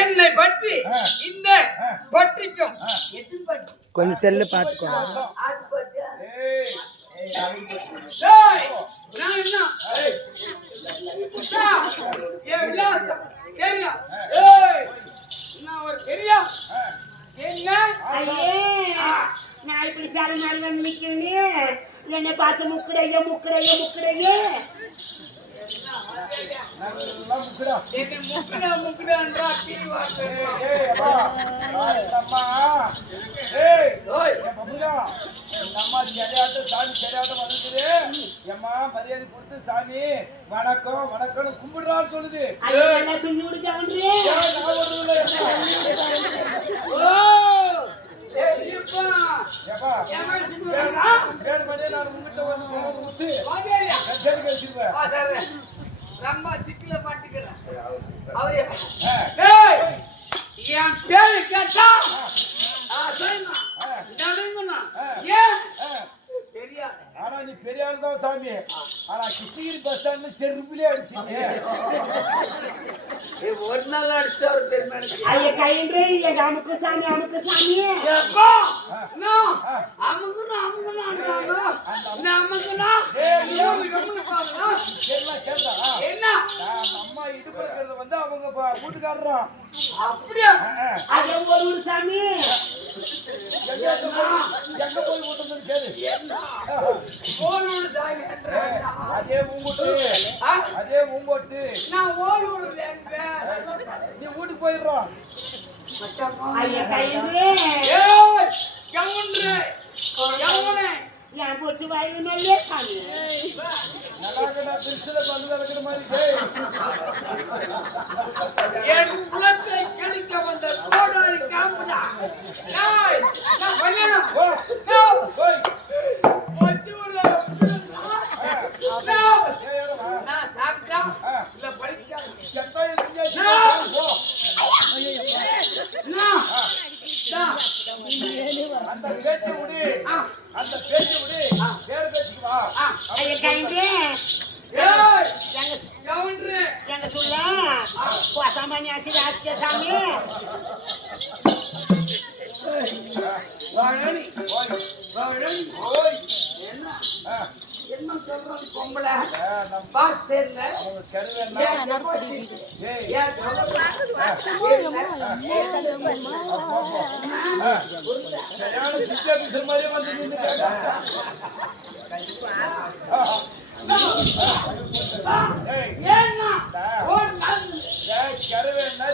என்னை பற்றி இந்த பற்றிக்கும் கொஞ்சம் செல்லு பார்த்துக்கோ. நான் என்ன தெரியும் ஒரு தெரியும் என்ன நான் இப்படி சால மாதிரி வந்து நிக்கிறேன். என்னை பார்த்து முக்கடையே முக்கடையே முக்கடையே மரியாதை கொடுத்து சாமி வணக்கம் வணக்கம் கும்பிடுறான்னு சொல்லுது. சொல்லி விடுங்க ரொம்ப சிக்கல மாட்டுக்கிறேன். அவரு என் பேரு கேட்டா ஆனா நீ பெரிய ஆள் தான் சாமி. ஆனா கிருஷ்ணகிரி பஸ் ஸ்டாண்ட்ல செருப்பிலே அடிச்சீங்க. ஒரு நாள் அடிச்சா ஒரு பெருமை. ஐயா கையின்றே எங்க அமுக்கு சாமி அமுக்கு சாமி என்ன அம்மா இடுப்பு இருக்கிறது வந்து அவங்க வீட்டுக்காரரா அப்படியா? அதே ஒரு சாமி எங்க போய் விட்டுறது கேளு. அதே உங்கோட்டு அதே உங்கோட்டு நான் ஓடு நீ வீட்டுக்கு போயிடுறோம். ஐயா கையின்றே என் போச்சு வாயில நல்லே சாமி திருச்சியில வந்து நடக்கிற மாதிரி என் குலத்தை கணிக்க வந்த கோடாரி காம்புடா. நான் சாப்பிட்டா இல்ல படிச்சா அந்த பேச்சு விடு அந்த பேச்சு விடு வேற பேச்சுக்கு வா. ஐயா கையின்றே எங்க சொல்ல சாமானிய ஆசி ராஜ்கே சாமி என்ன சொல்றது பொம்பளை பாஸ் தெரியல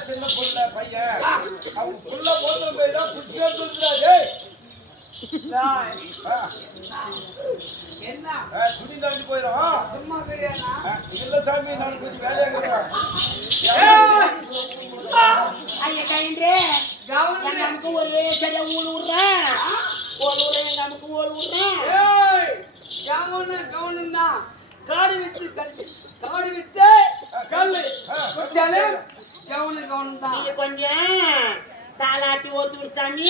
சின்ன பொண்ணு பையன் அவங்க புள்ள போட்டு போய்தான் புடிச்சுக்கே சொல்றாரு. என்ன துணி தாண்டி போயிடும் சும்மா கிடையாதா? இல்ல சாமி நான் கொஞ்சம் வேலையா இருக்கிறேன். ஐயா கையின்றே எங்க நமக்கு ஒரே சரியா ஊழ விடுறேன் ஒரு ஊர எங்க நமக்கு ஓட விடுறேன். கவனம் தான் காடு வித்து கல்லு காடு வித்து கல்லு குடிச்சாலே கவனம் தான். நீங்க கொஞ்சம் தாலாட்டி ஓத்து விடு சாமி.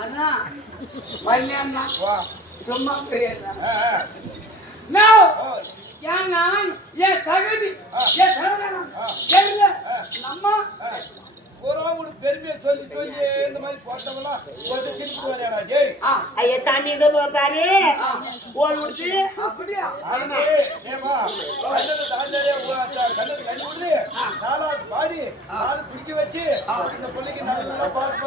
அண்ணா வல்லியண்ணா சும்மா கிடையாதா? என் தகுதி என் தகுதி தெரியல நம்ம ஒரு பெருமையை சொல்லி சொல்லி இந்த மாதிரி போட்டவெல்லாம் கொஞ்சம் திருப்பி வரையாடா. ஜெய் ஐயா சாமி இதை பாரு ஓடு விடுச்சு அப்படியா? பாடி நாலு பிடிக்க வச்சு இந்த பிள்ளைக்கு நல்லா பாட்டு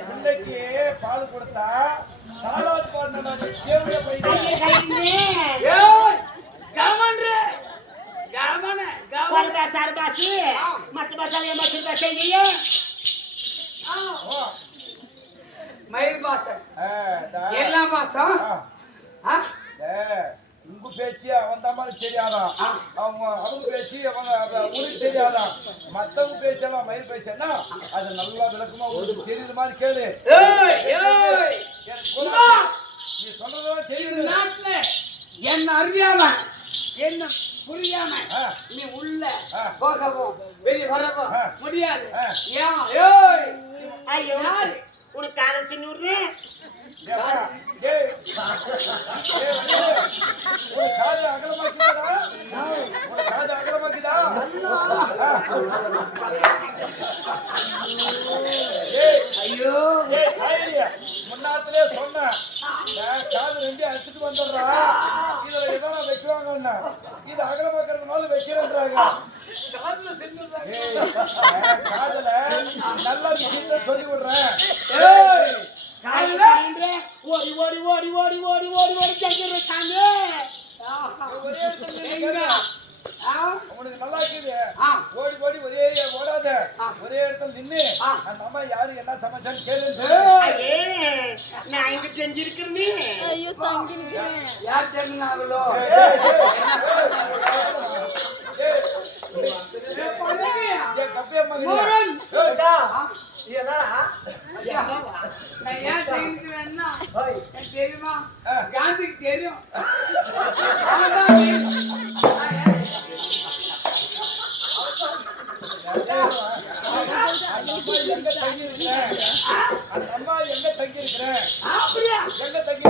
பிள்ளைக்கு பால் கொடுத்தா தாளாது பாடினா கேவல பையன் ஐயா கையிலே ஏய் கவனரே கவன கவன பரபா சர்பாசி மத்த பசாலே மத்த பசாலே மயில் பாசம் எல்லா பாசம் உங்க பேச்சு அவன் தான் தெரியாதான் அவங்க பேச்சு அவங்க உனக்கு தெரியாதான் மத்தவங்க பேச்செல்லாம் மயில் பேச்சா அது நல்லா விளக்கமா உங்களுக்கு தெரியுது மாதிரி கேளு நீ சொல்றதெல்லாம் தெரியுது நாட்டுல என்ன அறியாம என்ன புரியாம நீ உள்ள போகவும் வெளியே வரவும் முடியாது ஐயோ உனக்கு காதல் சின்னூர்னு காது அகலமாக்குதா காது அகலமாக்குதா ஐயோ முன்னாத்திலே சொன்னேன் காது ரெண்டே அடிச்சுட்டு வந்துடுறா இதுல ஏதோ வைக்குவாங்க இது அகலமாக்குறதுனால வைக்கிறேன்றாங்க காதுல நல்ல விஷயத்த சொல்லி விடுறேன் ஓடி ஓடி ஓடி ஓடி ஓடி ஓடி ஓடி ஜெயிச்சிருக்காங்க உனக்கு நல்லா இருக்குது ஓடி ஓடி ஒரே ஓடாத ஒரே இடத்துல நின்னு அந்த அம்மா யாரு என்ன சமைச்சான்னு கேளு நான் இங்க செஞ்சிருக்கிறேன் யார் தெரிஞ்சாங்களோ தெரியுமா காந்திக்கு தெரியும் அந்த அம்மா எங்க தங்கி இருக்கிறேன் எங்க தங்கி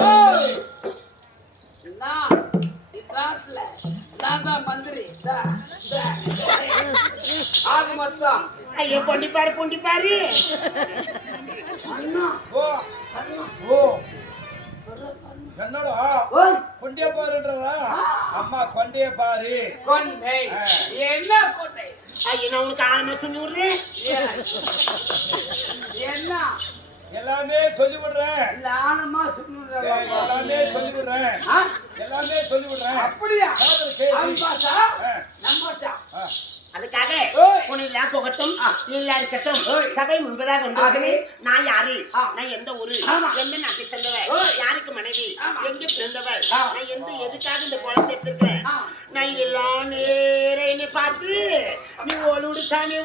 மந்திரி ஆக மொத்தம் ஐயோ பொண்டி பாரு ஓ என்னடா கொண்டே பாருன்றா அம்மா கொண்டே பாரு கொண்டை என்ன கொண்டை ஐயோ நான் உனக்கு ஆளுமே சொல்லி விடுறேன் என்ன எல்லாமே சொல்லி விடுறேன் ஆனமா சொல்லுறேன் எல்லாமே சொல்லி விடுறேன் எல்லாமே சொல்லி விடுறேன் அப்படியா அதுக்காக உன்னை போகட்டும் இல்லா இருக்கட்டும் சபை முன்பதாக வந்திருக்கிறேன் நான் யாரு நான் எந்த ஊரு எந்த நாட்டை சேர்ந்தவன் யாருக்கு மனைவி எங்க பிறந்தவன் நான் எதுக்காக இந்த குளத்தை எடுத்திருக்கிறேன் நான் இதெல்லாம் நேரே பார்த்து நீ ஓடுடு சாமி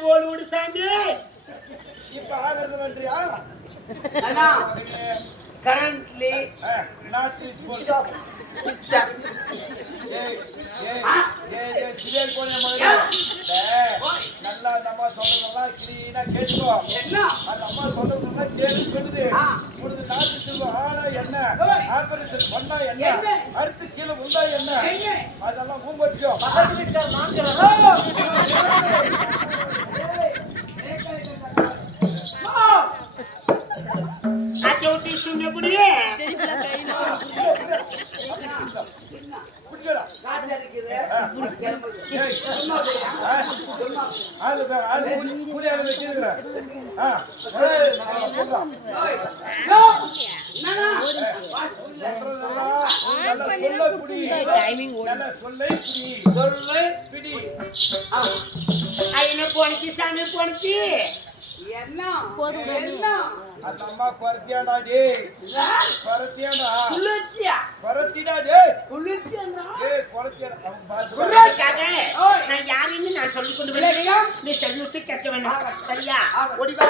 இப்ப ஆகிறது நன்றியா currently not this one நல்லா நம்ம சொல்றதெல்லாம் கிளீனா கேட்டுக்கோ அந்த அம்மா சொல்றதெல்லாம் கேட்டு சொல்லுது உனது நாட்டு செல்வம் ஆனா என்ன ஆபரேஷன் பண்ணா என்ன அடுத்து கீழே உண்டா என்ன அதெல்லாம் ஊம்பட்டியோ அச்சோட்டி சுண்ணபடியே போனி சாமி போனி என்ன அந்த அம்மா குறத்தியாடா டே குறத்தியாடா குறத்திடா டே குறத்தியாடா நான் யாருன்னு நான் சொல்லிக் கொண்டு வரேன் நீ சொல்லிவிட்டு கேட்க வேண்டாம் சரியா ஓடிவா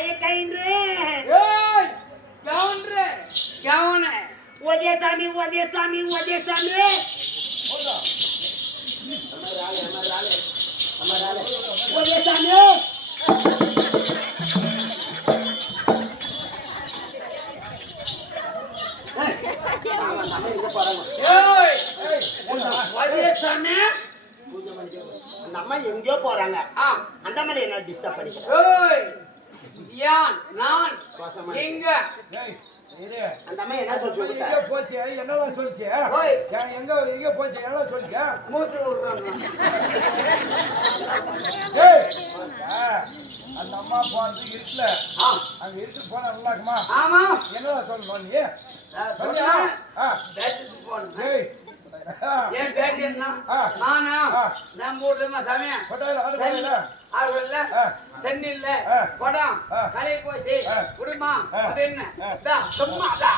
கையை கைன்று ஏய் கவுண்டரே கவுன ஒதே சாமி ஒதே சாமி ஒதே சாமி ஒதே சாமி ஏய் வதே சாமி அந்த அம்மா எங்கேயோ போறாங்க ஆ அந்த அம்மா என்ன டிஸ்டர்ப் பண்ணிக்கிறேன் ஏய் யான் நான் எங்க ஏய், இரு. அந்த அம்மா என்ன சொல்லி எங்க போச்சு என்னதான் சொல்லிச்சு ஓய். எங்க போச்சு என்ன சொல்லிச்சு மூச்சு விடுறாங்க ஏய், அந்த அம்மா போறது இருட்டுல ஆ அங்க இருட்டு போனா நல்லா இருக்குமா ஆமா என்னதான் சொல்லணும் நீ சொல்லுங்க ஆ, பேட்டுக்கு போறேன் ஏய் ஏன் பேட்டி என்ன ஆ. நானா ஆ. நம்ம ஊர்ல சமயம் கொட்டாயில ஆடு கொட்டாயில ஆள் இல்ல ஆ. தண்ணி இல்ல ஆ. குடம் ஆ. கலைய போச்சு ஆ. குடுமா ஆ. அது என்ன ஆ. தா சும்மா தா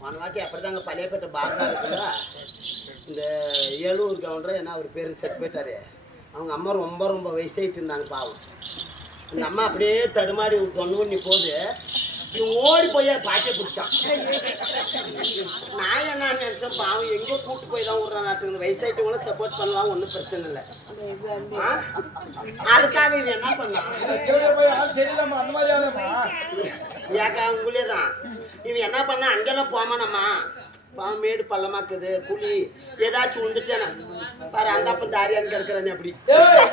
போன வாட்டி அப்படிதாங்க பழையப்பேட்டை பாரதா இருக்குல்ல இந்த ஏலூர் கவுண்டர் என்ன அவர் பேர் செத்து போயிட்டாரு அவங்க அம்மா ரொம்ப ரொம்ப வயசாயிட்டு இருந்தாங்க பாவம் அந்த அம்மா அப்படியே தடுமாறி தொண்ணு பண்ணி போகுது இவன் ஓடி போய் பாட்டியை பிடிச்சான் நான் என்ன நினைச்சேன் பாவம் எங்கேயோ கூட்டு போய் தான் விட்றான் நாட்டுக்கு வயசாயிட்டவங்களும் சப்போர்ட் பண்ணுவாங்க ஒன்றும் பிரச்சனை இல்லை ஆ? அதுக்காக இது என்ன பண்ணான் போய் ஆள் சரியில்லாம அந்த மாதிரி ஆளுமா ஏக்கா உங்களே தான் இவன் என்ன பண்ணா அங்கெல்லாம் போமானம்மா பாவம் மேடு பள்ளமாக்குது குழி ஏதாச்சும் வந்துட்டேனா பாரு அந்த அப்பன் தாரியான்னு கிடக்குறானே அப்படி ஏய்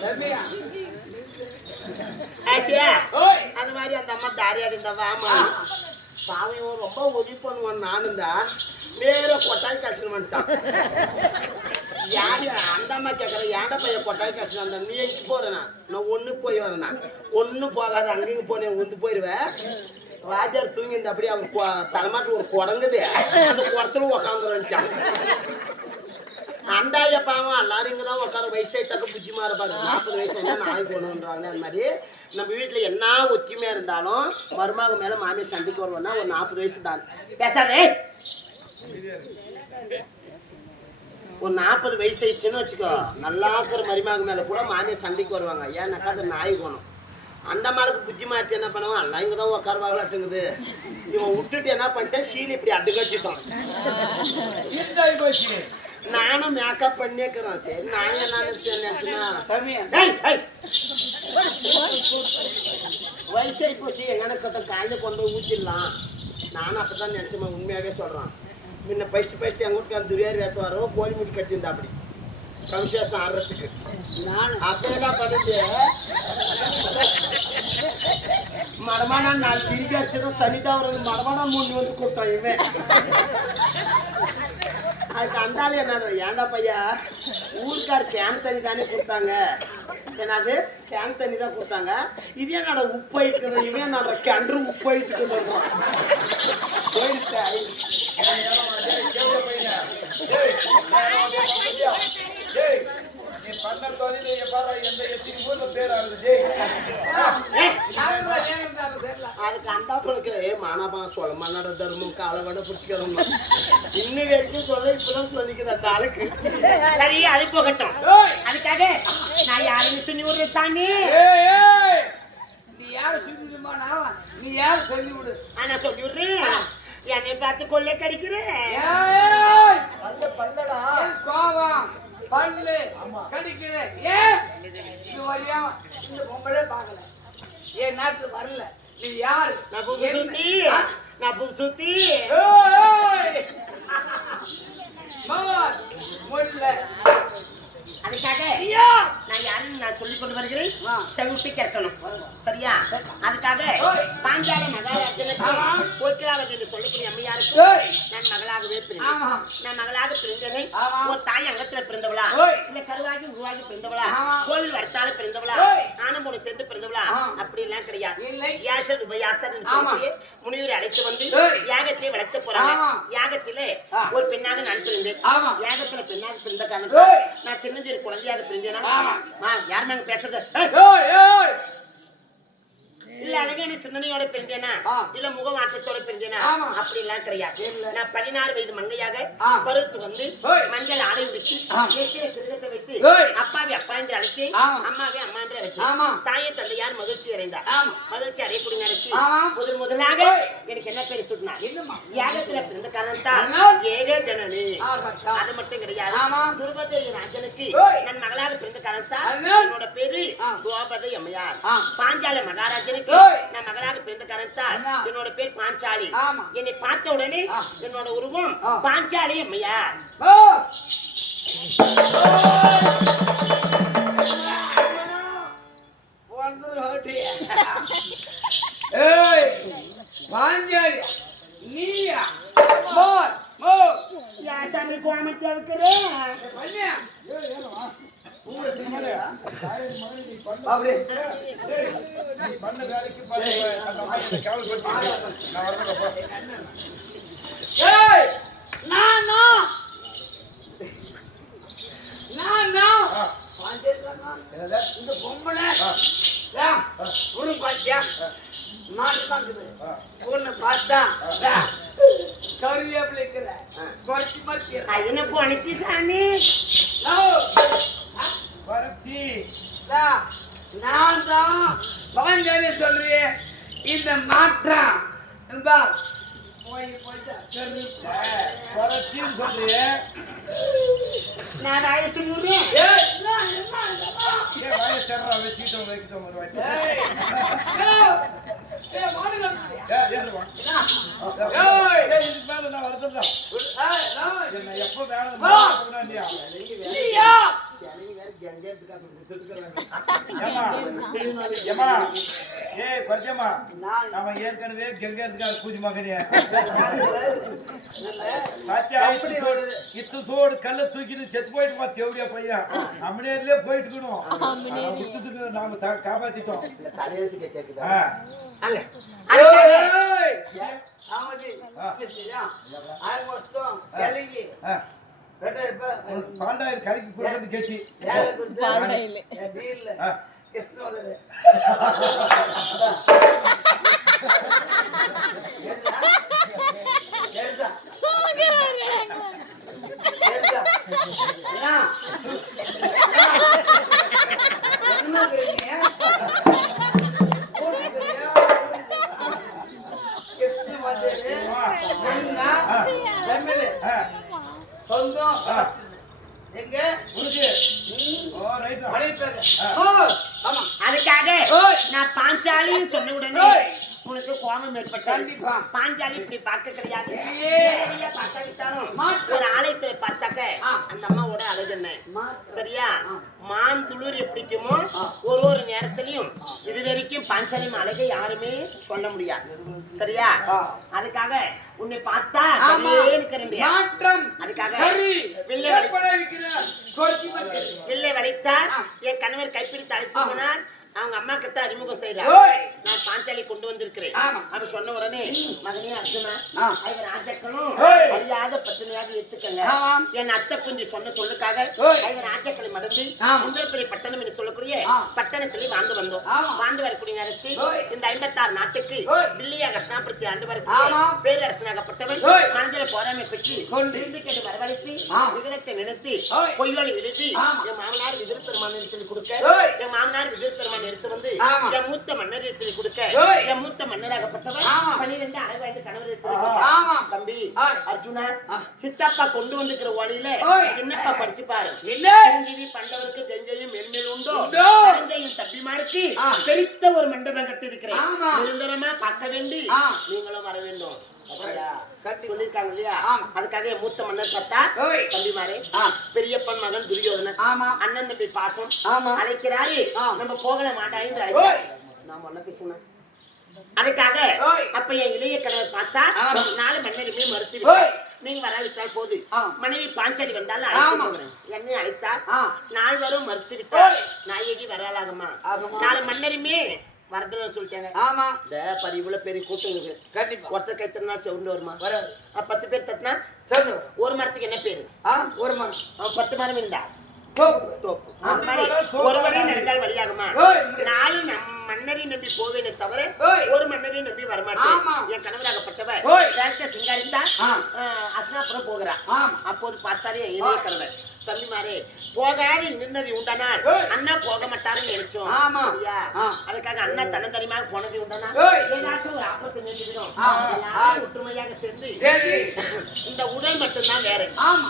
தம்பியா ஆச்சியா ஓய் அந்த மாதிரி அந்த அம்மா தாரியாடி இருந்தா வாமா பாவம் இவன் ரொம்ப உதவி பண்ணுவான் நானும் தான் நேர கொட்டாய் கழிச்சு வந்துட்டான் யாரு அந்த அம்மா கேட்கற ஏன்டா பையன் கொட்டாய் கழிச்சு வந்தா நீ எங்க போறேனா நான் ஒண்ணு போய் வரேனா ஒன்னும் போகாத அங்கேயும் போனேன் வந்து போயிருவேன் ராஜார் தூங்கி இந்த அப்படியே அவர் தலைமாட்டில் ஒரு குடங்குது அந்த குடத்துல உக்காந்துருந்துட்டான் அந்த ஐயா பாவம் எல்லாரும் இங்கே தான் உட்கார வயசாயிட்டாக்க புத்தி மாறப்பாரு 40 வயசு என்ன நாளைக்கு கொண்டுன்றாங்க அந்த மாதிரி நம்ம வீட்டில் என்ன ஒத்துமையாக இருந்தாலும் மருமக மேலே மாமியார் சண்டைக்கு வருவோம்னா ஒரு 40 வயசு தான் பேசாதே ஒரு 40 வயசு ஆயிடுச்சுன்னு வச்சுக்கோ நல்லா இருக்கிற மருமக மேலே கூட மாமியார் சண்டைக்கு வருவாங்க ஏன்னாக்கா அது நாய் குணம் அந்த மாளுக்கு புத்தி மாற்றி என்ன பண்ணுவான் எல்லாம் இங்கே தான் உட்காருவாங்களாட்டுங்குது இவன் விட்டுட்டு என்ன பண்ணிட்டேன் சீல் இப்படி அட்டு கழிச்சிட்டோம் போச்சு நானும் மேக்கப் பண்ணிக்கிறேன் சரி நான் என்ன நினைச்சேன்னா சமயம் வயசாகி போச்சு எங்கனக்கத்தை காலையில் கொண்டு போய் ஊற்றிடலாம் நானும் அப்படி தான் நினச்சேன் உண்மையாகவே சொல்கிறேன் முன்ன ஃபஸ்ட்டு எங்கள் வீட்டுக்கார துரியார் வேஷம் வரோம் கோழி முடி கட்டியிருந்தா அப்படி கவிசேஷம் ஆடுறதுக்கு நான் அப்படின்னா பண்ணிட்டு மடமானா 4 திருப்பி அடிச்சதும் தனிதான் வருது மடமானா 3 வந்து கூப்பிட்டான் இவன் அதுக்கு அந்தாலும் என்ன ஏன்டா பையா ஊருக்கார் கேன் தண்ணி தானே கொடுத்தாங்க என்னது கேன் தண்ணி தான் கொடுத்தாங்க இது என்னோட உப்பாயிட்டு இருக்குது இவன் என்னோட கிணறு உப்பாயிட்டு இருக்குதுன்றான் நீ பண்ண தொழில பாரு எந்த எத்தனை ஊர்ல பேர் ஆகுது அதுக்கு அந்தாப்பனுக்கு மானாபா சொல்ல மன்னட தர்மம் காலை விட பிடிச்சிக்கிறோம் இன்னும் வரைக்கும் சொல்ல இப்பதான் சொல்லிக்குது அந்த ஆளுக்கு சரி அது போகட்டும் அதுக்காக நான் யாருன்னு சொல்லி ஒரு சாமி நீ யார் சொல்லிடுமானா நீ யார் சொல்லி விடு நான் சொல்லி விடுறேன் என்னை பார்த்து கொள்ளை கடிக்கிறேன் பண்ணடா கோவம் பல்லு கடிக்குது ஏன் இது வரையா இந்த பொம்பளே பார்க்கல என் நாட்டுல வரல நீ யாரு நான் புது சுத்தி நான் புது சுத்தி முடியல அதுக்காக நான் யாருன்னு நான் சொல்லி கொண்டு வருகிறேன் செவுட்டி கேட்கணும் சரியா அதுக்காக பாஞ்சால மகாராஜனுக்கு கோக்கிலாவதி என்று சொல்லக்கூடிய அம்மையாருக்கு நான் மகளாகவே பிறந்தேன் நான் மகளாக பிறந்தேனே ஒரு தாய் அங்கத்துல பிறந்தவளா இல்ல கருவாகி உருவாகி பிறந்தவளா கோவில் வரத்தால பிறந்தவளா நானும் ஒரு சேர்ந்து பிறந்தவளா அப்படி எல்லாம் கிடையாது யாசர் உபயாசர் சொல்லி முனிவரை அழைத்து வந்து யாகத்தை வளர்க்க போறாங்க யாகத்திலே ஒரு பெண்ணாக நான் பிறந்தேன் யாகத்துல பெண்ணாக பிறந்த காரணம் நான் சின்ன குழந்தையாக பிரிஞ்சேனா யாருமே அங்க பேசுறது இல்ல அழகா அழகான சிந்தனையோட பிறந்தேனா இல்ல முகமாற்றத்தோட பிறந்தேனா அப்படி எல்லாம் கிடையாது. நான் 16 வயது மங்கையாக பருவத்து வந்து மஞ்சள் ஆடை உடுத்தி கிரகத்தை வைத்து அப்பாவை அப்பா என்று அழைத்து அம்மாவை அம்மா என்று அழைத்து தாயை தந்தையார் மகிழ்ச்சி அடைந்தார். மகிழ்ச்சி அடையக்கூடிய நினைச்சு முதலாக எனக்கு என்ன பேர் சுட்டினார்? யாகத்துல பிறந்த காரணத்தால் ஏக ஜனனி. அது மட்டும் கிடையாது, துருபதேவி ராஜனுக்கு நான் மகளாக பிறந்த காரணத்தால் என்னோட பேரு துவாபதை அம்மையார். பாஞ்சால மகாராஜனுக்கு நான் மகளாக பிறந்த காரணத்தால் என்னோட பேர் பாஞ்சாலி. என்னை பார்த்த உடனே என்னோட உருவம் பாஞ்சாலி அம்மையார். பாஞ்சாலி நீயா? சாமி கோமத்தை இருக்கிறேன் பண்ண வேலைக்கு இந்த பொம்பளை பாத்தியா பொண்ணு பார்த்தா கருவேப்பிலை குறைச்சி மாதிரி என்ன போனிச்சு சாமி? நான் தான் பாஞ்சாலி சொல்றேன். இந்த மாற்றம் சொல்றியே நான் வாய சொல்லுறேன். வச்சுக்கிட்டோம் வைக்கிட்டோம் ஒரு வாட்டி மேல நான் வருதுதான் எப்ப வேலை அவன் ஏற்கனவே கெங்க பூஜை மகனே இத்து சோடு கல்ல தூக்கிட்டு செத்து போயிட்டுமா தேவடியா பையன் அம்மனேர்லயே போயிட்டுக்கணும். நாம காப்பாத்திட்டோம். பாண்டாயிரம் கரைக்கு கொடுத்து கேட்டி அதுக்காக நான் பாஞ்சாலின்னு சொன்ன உடனே உனக்கு கோபம் ஏற்பட்டது. பாஞ்சாலி இப்படி பார்க்க கிடையாது. பார்க்காவிட்டாலும் ஒரு ஆலயத்துல பார்த்தாக்க அந்த அம்மாவோட அழகு என்ன சரியா? மாந்துளூர் எப்படிக்குமோ ஒரு நேரத்திலையும் இது வரைக்கும் பாஞ்சாலி அழகை யாருமே சொல்ல முடியாது சரியா? அதுக்காக உன்னை பார்த்தா அதுக்காக வில்லை வளைத்தார். என் கணவர் கைப்பிடித்து அழைத்து போனார். அவங்க அம்மா கிட்ட அறிமுகம் செய்யறாரு. நான் பாஞ்சாலி கொண்டு வந்திருக்கிறேன் அப்ப சொன்ன உடனே மகனே அர்ஜுனா ராஜக்களும் அறியாத பத்தினியாக எடுத்துக்கங்க. என் அத்தை குஞ்சு சொன்ன சொல்லுக்காக ராஜக்களை மறந்து சுந்தரபுரி பட்டணம் என்று சொல்லக்கூடிய பட்டணத்திலே வாழ்ந்து வந்தோம். வாழ்ந்து வரக்கூடிய நேரத்தில் இந்த 56 நாட்டுக்கு பில்லியா கஷ்ணாபுரத்தை ஆண்டு வரக்கூடிய பேரரசனாகப்பட்டவன் மனதில் போராமை பெற்று கேட்டு வரவழைத்து விகிதத்தை நினைத்து பொய்யோடு எழுதி என் மாமனார் விஜய் பெருமான் கொடுக்க என் மாமனார் விஜய் பெருமான் எடுத்து வந்து என் மூத்த மன்னர் இடத்தில் கொடுக்க என் மூத்த மன்னராகப்பட்டவர் 12 அழகாய்ந்த கணவர் எடுத்து தம்பி அர்ஜுனா சித்தப்பா கொண்டு வந்திருக்கிற வழியில என்னப்பா படிச்சு பாரு. பண்டவருக்கு தெஞ்சையும் மென்மேல் உண்டோ தெஞ்சையும் தப்பிமாருக்கு பெருத்த ஒரு மண்டபம் கட்டி இருக்கிறேன். நிரந்தரமா பார்க்க வேண்டி நீங்களும் வர வேண்டும் சொல்லிருக்காங்க இல்லையா? அதுக்காக மூத்த மன்னர் பார்த்தா தம்பிமாரே பெரியப்பன் மகன் துரியோதனன் அண்ணன் தம்பி பாசம் அழைக்கிறாரு. நம்ம போகல மாட்டாங்க நான் ஒன்ன பேசுனேன். அதுக்காக அப்ப என் இளைய கணவர் பார்த்தா 4 மன்னருமே மறுத்து நீங்க வராவிட்டால் போது மனைவி பாஞ்சாலி வந்தாலும் அழைச்சு போகிறேன். என்னை அழைத்தார் 4 வரும் மறுத்து விட்டார். நாயகி வராலாகமா 4 மன்னருமே வரதுன்னு சொல்லிட்டாங்க. ஆமா இந்த பரிவுல பெரிய கூட்டம் இருக்கு. கண்டிப்பா ஒருத்தர் கை தட்டினா செவுண்டு வருமா? வராது. 10 பேர் தட்டினா ஒரு மரத்துக்கு என்ன பேரு? ஒரு மரம். 10 மரம் இருந்தா தோப்பு. அந்த மாதிரி ஒருவரே நடந்தால் வழியாகுமா? 4 மன்னரை நம்பி போவேனே தவிர ஓய். ஒரு மன்னரை நம்பி ஆமா. வரமாட்டேன். என் கணவராகப்பட்டவர் ஓய். டேரக்டா சிங்காரித்தா ஆ. அஸ்னாபுரம் போகிறார். ஆமா. அப்போது பார்த்தாரு என் இளைய கணவர் தம்பிமாரே போகாது நின்னது உண்டானால் ஓய். அண்ணா போக மாட்டாருன்னு நினைச்சோம். ஆமா. சரியா? ஆ. அதுக்காக அண்ணா தன்னந்தனியாக போனது உண்டானா ஓய். ஏதாச்சும் ஒரு ஆபத்து நின்றுடும். ஆ. எல்லாரும் ஒற்றுமையாக சேர்ந்து சரி. இந்த உடல் மட்டும்தான் வேற. ஆமா.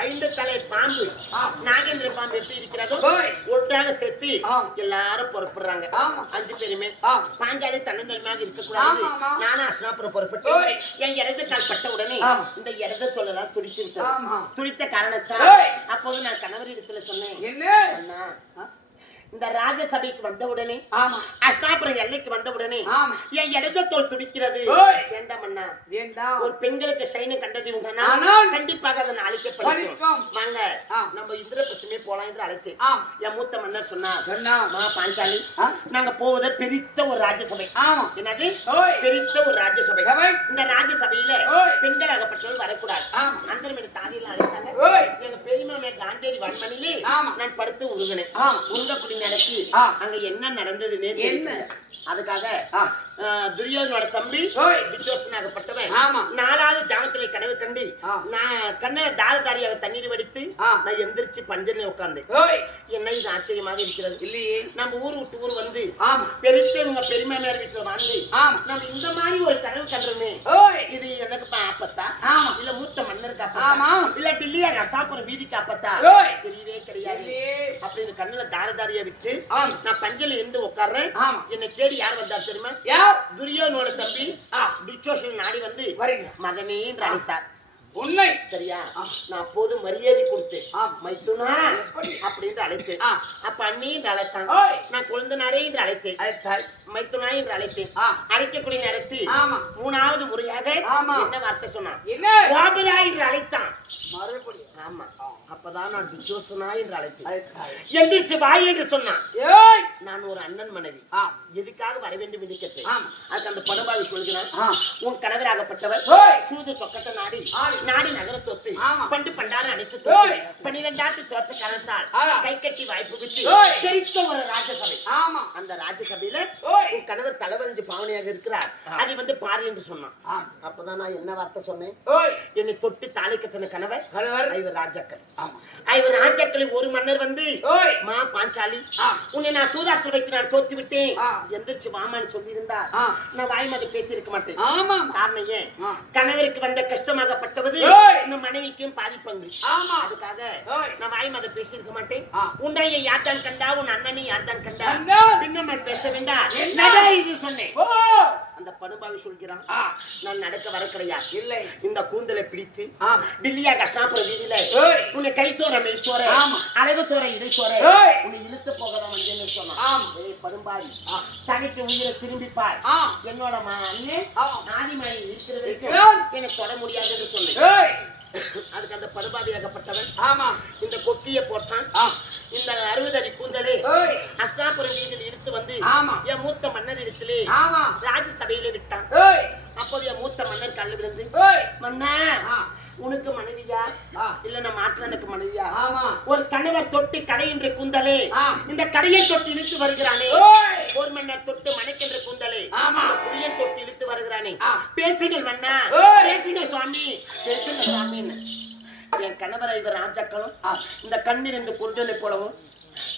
5 தலை பாம்பு ஆ. நாகேந்திர பாம்பு எப்படி இருக்கிறதோ ஓய். ஒன்றாக சேர்த்து ஆ. எல்லாரும் புறப்படுறாங்க. ஆமா. 5 பேருமே ஆ. பாஞ்சாலி தன்னந்தனியாக இருக்கக்கூடாது. ஆமா, ஆமா. நானும் அஸ்னாபுரம் புறப்பட்டு ஓய். என் இடது கால் பட்ட உடனே ஆ. இந்த இடது தொழிலாம் துடித்து விட்டது. ஆமா. துடித்த காரணத்தால் ஓய். அப்போது நான் கணவர் இடத்துல சொன்னேன், என்ன? அண்ணா, இந்த ராஜசபைக்கு வந்த உடனே ஆமா. அஸ்னாபுரம் எல்லைக்கு வந்த உடனே ஆமா. என் இடது தோல் துடிக்கிறது. ஓய். வேண்டாம் அண்ணா, வேண்டாம். ஒரு பெண்களுக்கு சைனு கண்டது உண்டானா ஆனால் கண்டிப்பாக அதை அழைக்கப்படும். பலிக்கும். வாங்க ஆ. நம்ம இந்திரபட்சமே போலாம் என்று அழைத்தேன். ஆம். என் மூத்த மன்னர் சொன்னார், சொன்னா. மா பாஞ்சாலி, ஆ. நாங்க போவத பெரித்த ஒரு ராஜ்யசபை. ஆமா. என்னது? ஓய். பெரித்த ஒரு ராஜ்யசபை. சபை. இந்த ராஜ்யசபையில ஓய். பெண்களாகப்பட்டவர்கள் வரக்கூடாது. ஆமா. அந்தரமேடு தாதியெல்லாம் அழைத்தாங்க. ஓய். எங்க பெரியமாமே காந்தேரி வன்மணிலே ஆமா. நான் படுத்து உருகினேன். ஆ. உருண்டக்குடி நடத்தி ஆ. அங்க என்ன நடந்ததுன்னே என்ன? தெரியல. அதுக்காக ஆ. துரியோதனோட தம்பி ஓய். துச்சோசனாகப்பட்டவன் ஆமா. 4வது ஜாமத்திலே கனவு கண்டு ஆ. நான் கண்ணை தாரதாரியாக தண்ணீர் வடித்து ஆ. நான் எந்திரிச்சு பஞ்சரில் உட்கார்ந்தேன். ஓய். என்ன இது ஆச்சரியமாக இருக்கிறது. இல்லையே. நம்ம ஊர் விட்டு ஊர் வந்து ஆமா. பெருத்தவங்க பெருமையார் வீட்டுல வாழ்ந்து ஆமா. நம்ம இந்த மாதிரி ஒரு கனவு கண்டுமே, ஓய். இது எனக்கு ஆப்பத்தா ஆமா. இல்ல மூத்த மன்னருக்கு ஆமா. ஆப்பத்தா இல்ல டில்லியா ரசாபுரம் வீதிக்கு ஆப்பத்தா ஓய். தெரியவே கிடையாது. இல்லையே. அப்படின்னு கண்ணுல தாரதாரியா விட்டு ஆமா. நான் பஞ்சல இருந்து உட்கார்றேன். ஆமா. என்னை தேடி யார் வந்தார் தெரியுமா? யார்? துரியோதனோட தம்பி ஆ. துச்சோசன் நாடி வந்து வருகிறார். மதனே என்று அழைத்தார். உண்மை. சரியா? ஆ. நான் அப்போது மரியாதை கொடுத்தேன். ஆ. மைத்துனா எப்படி? அப்படின்னு அழைத்தேன். ஆ. அப்ப அண்ணி என்று அழைத்தான். ஓய். நான் குழந்தனாரே என்று அழைத்தேன். அழைத்தாய். மைத்துனா என்று அழைத்தேன். ஆ. அழைக்கக்கூடிய நேரத்தில் ஆமா. 3வது முறையாக ஆமா. என்ன வார்த்தை சொன்னான்? என்ன? கோபதா என்று அழைத்தான். மறுபடியும். ஆமா. அப்பதான் நான் துச்சோசனா என்று அழைத்தேன். அழைத்தாய். எந்திரிச்சு வாய் என்று சொன்னான். ஏய். நான் ஒரு அண்ணன் மனைவி. ஆ. எதுக்காக வர வேண்டும் என்று கேட்டேன். ஆமா. அதுக்கு அந்த படுபாவி சொல்கிறான், ஆ. உன் கணவராகப்பட்டவர் ஓய். சூது சொக்கட்ட நாடி ஆடி. நாடி நகர தோத்து ஆமா. பண்டு பண்டார அனைத்து ஓய். 12 ஆட்டு தோத்த காரணத்தால் ஆ. கை கட்டி வாய்ப்பு வச்சு ஓய். பெரித்த ஒரு ராஜசபை. ஆமா. அந்த ராஜசபையில ஓய். உன் கணவர் தலைவலிஞ்சு பாவனையாக இருக்கிறார், அதை வந்து பாரு என்று சொன்னான். ஆ. அப்பதான் நான் என்ன வார்த்தை சொன்னேன்? ஓய். என்னை தொட்டு தாலி கட்டின கணவர் கணவர். 5 ராஜாக்கள். ஆமா. 5 ராஜாக்களில் ஒரு மன்னர் வந்து, ஓய். மா பாஞ்சாலி, ஆ. உன்னை நான் சூதாத்தில் வைத்து நான் தோத்து விட்டேன், ஆ. எந்திரிச்சு வாமான்னு சொல்லியிருந்தா ஆ. நான் வாய்மதி பேசி இருக்க மாட்டேன். ஆமா. காரணம் ஏன்? ஆ. கணவருக்கு வந்த கஷ்டமாகப்பட்டது ஓய். இந்த மனைவிக்கும் பாதிப்பங்கு. ஆமா. அதுக்காக ஓய். நான் வாய்மதி பேசி இருக்க மாட்டேன். ஆ. உன்னைய யார்தான் கண்டா, உன் அண்ணனை யார்தான் கண்டா, கண்டார். பின்னமே பேச வேண்டாம் என்ன? நடை என்று சொன்னேன். ஓ. அந்த படுபாவி சொல்கிறான், ஆ. நான் நடக்க வர கிடையாது. இல்லை. இந்த கூந்தலை பிடித்து ஆமா. டில்லியா கஷ்டாப்புற வீதியில ஓய். உன்னை கை சோற மெய் சோற ஆமா. அழகு சோற இடை சோற ஓய். உன்னை இழுத்து போகதான் வந்தேன்னு சொன்னான். ஆமா. ஏய் படும்பாவி, தனிக்கு உயிரை திரும்பிப்பார். ஆ. என்னோட அண்ணே ஆ. ஆதிமாயி இருக்கிற வரைக்கும் இருக்கிறான். எனக்கு தொட முடியாதுன்னு சொன்னேன். ஏய். அதுக்கு அந்த படுபாவியாகப்பட்டவன் ஆமா. இந்த கொக்கிய போட்டான். ஆ. இந்த 60 அடி கூந்தலே ஓய். அஷ்டாபுரம் வீதியில் இழுத்து வந்து ஆமா. என் மூத்த மன்னர் இடத்திலே ஆமா. ராஜசபையில விட்டான். ஏய். அப்போது என் மூத்த மன்னர் கல்லு விழுந்து, ஏய். மன்னா ஆ. உனக்கு மனைவியா ஆ. இல்ல நம்ம மாற்றனுக்கு மனைவியா? ஆமா. ஒரு கணவர் தொட்டு கடையின்ற கூந்தலே ஆ. இந்த கடையை தொட்டு இழுத்து வருகிறானே, ஓய். ஒரு மன்னர் தொட்டு மனைக்கின்ற கூந்தலே ஆமா. இந்த புளியன் தொட்டு இழுத்து வருகிறானே, ஆ. பேசுங்கள் மன்னா, ஓய். பேசுங்கள் சுவாமி, பேசுங்கள் சுவாமின்னு. என் கணவரை இவர் ராஜாக்களும் இந்த கண்ணிருந்த குருடனை போலவும்,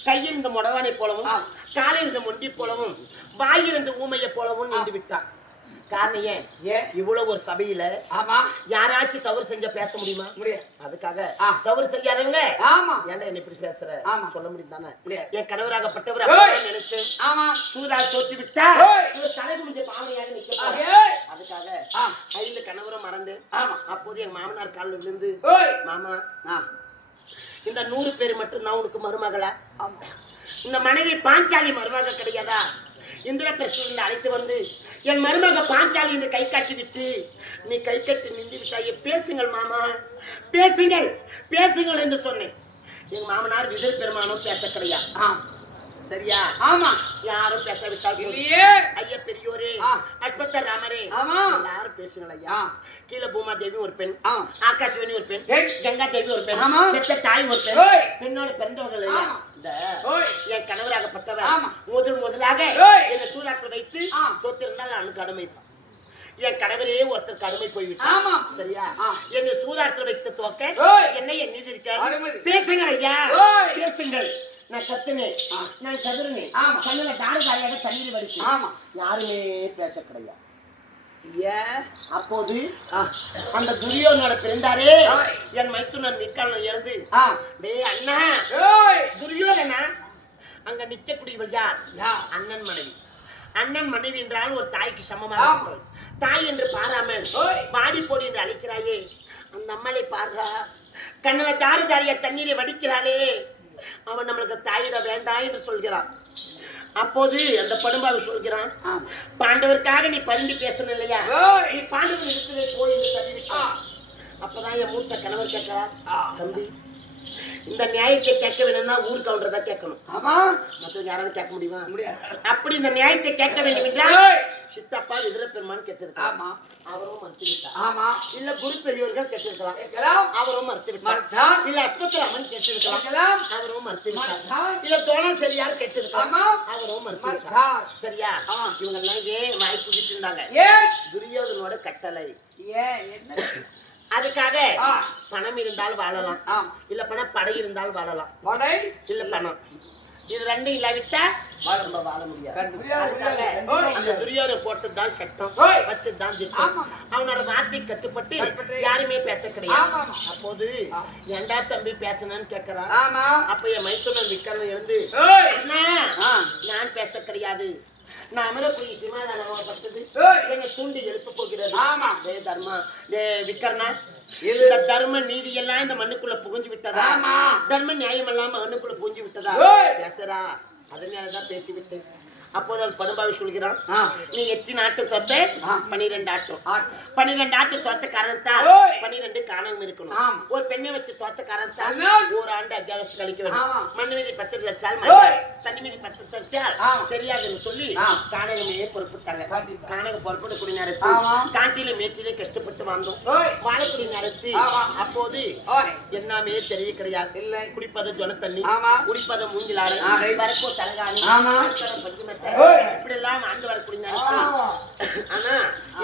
கையிலிருந்த முடவானை போலவும், ஆ. காலிருந்த மொண்டி போலவும், வாயிலிருந்த ஊமையை போலவும் நின்று விட்டார். காரணம் ஏன்? ஏன்? இவ்வளவு ஒரு சபையில ஆமா. யாராச்சும் தவறு செஞ்ச பேச முடியுமா? முடியாது. அதுக்காக ஆ. தவறு செய்யாதவங்க ஆமா. ஏன்டா என்ன இப்படி பேசுற? ஆமா. சொல்ல முடியும் தானே? முடியாது. என் கணவராகப்பட்டவர் ஓய். அப்பதான் நினைச்சேன். ஆமா. சூதா தோற்று விட்டா ஓய். இவர் தலை குனிஞ்ச பாவனையாக நிக்க ஏய். அதுக்காக ஆ. 5 கணவரும் மறந்து ஆமா. அப்போது என் மாமனார் காலில் விழுந்து, ஓய். மாமா ஆ. இந்த 100 பேர் மட்டும் நான் உனக்கு மருமகளா? ஆமா. இந்த மனைவி பாஞ்சாலி மருமக கிடையாதா? இந்திரபிரஸ்திலிருந்து அழைத்து வந்து என் மருமக பாஞ்சாலி என்று கை காட்டி விட்டு நீ கை கட்டி நின்று விட்டாயே, பேசுங்கள் மாமா, பேசுங்கள் பேசுங்கள் என்று சொன்னேன். எங்க மாமனார் விதிர் பெருமானும் பேச கிடையாது. ஆ. சரியா? ஆமா. யாரும் பேச விட்டால் இல்லையே. ஐயா பெரியோரே, ஆ. அற்பத்த ராமரே ஆமா. எல்லாரும் பேசுங்களா ஐயா. கீழே பூமா தேவி ஒரு பெண், ஆ. ஆகாஷ்வாணி ஒரு பெண், ஏய். கங்கா தேவி ஒரு பெண், ஆமா. பெத்த தாய் ஒரு பெண், ஏய். பெண்ணோட பிறந்தவர்கள் ஐயா. ஆமா. இந்த ஓய். என் கணவராகப்பட்டவர் ஆமா. முதலாக ஏய். என்னை சூதாட்டத்தில் வைத்து ஆ. தோத்திருந்தால் அவனுக்கு அடிமை தான். என் கணவரே ஒருத்தருக்கு அடிமை போய்விட்டார். ஆமா. சரியா? ஆ. என்னை சூதாட்டத்தில் வைத்து தோக்க ஏய். என்னை என் நீதி அனுமதி. இருக்காது. பேசுங்கள் ஐயா, ஏய். பேசுங்கள். நான் கத்துனேன், நான் கதறினேன், ஆமா. கண்ணுல தாரதாரியாக தண்ணீர் வடிச்சு. ஆமா. யாருமே பேச கிடையாது. ஏன்? அப்போது அந்த துரியோனோட பிறந்தாரே ஏய். என் மைத்துனன் நிக்கால இறந்து, ஆ. டேய் அண்ணா ஏய். துரியோதனா, அங்க நிக்கக்கூடியவள் யார்? யார்? அண்ணன் மனைவி. அண்ணன் மனைவி என்றால் ஒரு தாய்க்கு சமமாக ஆமா. இருப்பவள். தாய் என்று பாராமல் ஏய். பாடி போடி என்று அழைக்கிறாயே, அந்த அம்மளை பாடுறா. கண்ணுல தாரதாரியா தண்ணீரை வடிக்கிறாளே, அவன் நம்மளுக்கு தாயிட வேண்டாம் என்று சொல்கிறான். அப்போது அந்த படும்பாவை சொல்கிறான், பாண்டவருக்காக நீ பரிந்து பேசணும் இல்லையா, ஏய். நீ பாண்டவர் இருக்கிறதே போய் என்று சொல்லிவிட்டான். அப்பதான் என் மூத்த கணவர் கேட்கிறார், தம்பி இந்த நியாயத்தை கேட்க வேணும்னா ஊருக்கு கவுண்டர் தான் கேட்கணும். ஆமா. மற்றவங்க யாராலும் கேட்க முடியுமா? முடியாது. அப்படி இந்த நியாயத்தை கேட்க வேண்டும் என்றால் ஏய். சித்தப்பா விதுர பெருமான் கேட்டிருக்கான். ஆமா. அவரும் மறுத்து விட்டார். ஆமா. இல்ல குரு பெரியவர்கள் கேட்டிருக்கலாம். கேட்கலாம். அவரும் மறுத்து விட்டார். மறுத்தார். இல்ல அஸ்வத்தராமன் கேட்டிருக்கலாம். கேட்கலாம். அவரும் மறுத்து விட்டார். மறுத்தார். இல்ல தோணம் சரியார் கேட்டிருக்கலாம். ஆமா. அவரும் மறுத்து விட்டார். மறுத்தார். சரியா? ஆ. இவங்க எல்லாம் ஏன் வாய் குதிட்டு இருந்தாங்க? ஏன்? துரியோதனோட கட்டளை. ஏன்? என்ன? அதுக்காக ஆ. பணம் இருந்தால் வாழலாம், ஆ. இல்ல படை இருந்தால் வாழலாம், படை. இல்ல பணம். இது ரெண்டும் இல்லாவிட்டா நம்ம வாழ முடியாது. முடியாது, முடியாது. அதுக்காக அந்த துரியோதனன் போட்டதுதான் சட்டம், ஓய். வச்சதுதான் திட்டம். ஆமா. அவனோட வார்த்தை கட்டுப்பட்டு கட்டுப்பட்டு யாருமே பேச கிடையாது. ஆமா. அப்போது ஏண்டா தம்பி பேசணும்னு கேட்கிறான். ஆமா. அப்ப என் மைத்துனன் விக்கரன் இருந்து, ஏய். அண்ணா ஆ. நான் பேச கிடையாது, நான் அமரப்புரி சிமாதானப்பட்டது ஏய். என்னை தூண்டி எழுப்ப போகிறது. ஆமா. டே தர்மா, டே விக்கர்ணா, இது. இந்த தர்ம நீதி எல்லாம் இந்த மண்ணுக்குள்ள புகுஞ்சு விட்டதா? ஆமா. தர்ம நியாயம் எல்லாம் மண்ணுக்குள்ள புகுஞ்சு விட்டதா? ஏய். பேசுறா, அதனாலதான் பேசிவிட்டேன். அப்போது அவன் படுபாவி சொல்கிறான், ஆ. நீ எத்தனை ஆட்டு தொத்த? 12 ஆட்டம். 12 ஆட்டு தோத்த காரணத்தால் ஓய். 12 காணகம் இருக்கணும். ஆம். ஒரு பெண்ணை வச்சு தோத்த காரணத்தால் அதனால் ஒரு ஆண்டு அத்தியாவசியம் கழிக்க வேண்டும். ஆமா. மண்ணு மீதி 10 தச்சால் ஓய். தண்ணி மீதி 10 தச்சால் ஆமா. தெரியாதுன்னு சொல்லி ஆ. காணகமே பொறுப்புட்டாங்க. கண்டிப்பா. காணகம் பொறுப்புக்கூடிய நேரத்தில் ஆமா. காட்டில மேட்டிலே கஷ்டப்பட்டு வாழ்ந்தோம். ஓய். வாழக்கூடிய நேரத்தில் ஆமா. அப்போது ஓய். எல்லாமே தெரிய கிடையாது. இல்லை. குடிப்பது ஜொல தண்ணி, ஆமா. குடிப்பது மூங்கிலாடு, ஆடை. வரப்போ தலகாணி, ஆமா. பச்சரம் பஞ்சு மெத்தை, ஓய். இப்படி எல்லாம் ஆண்டு வரக்கூடிய நேரத்தில் ஆனா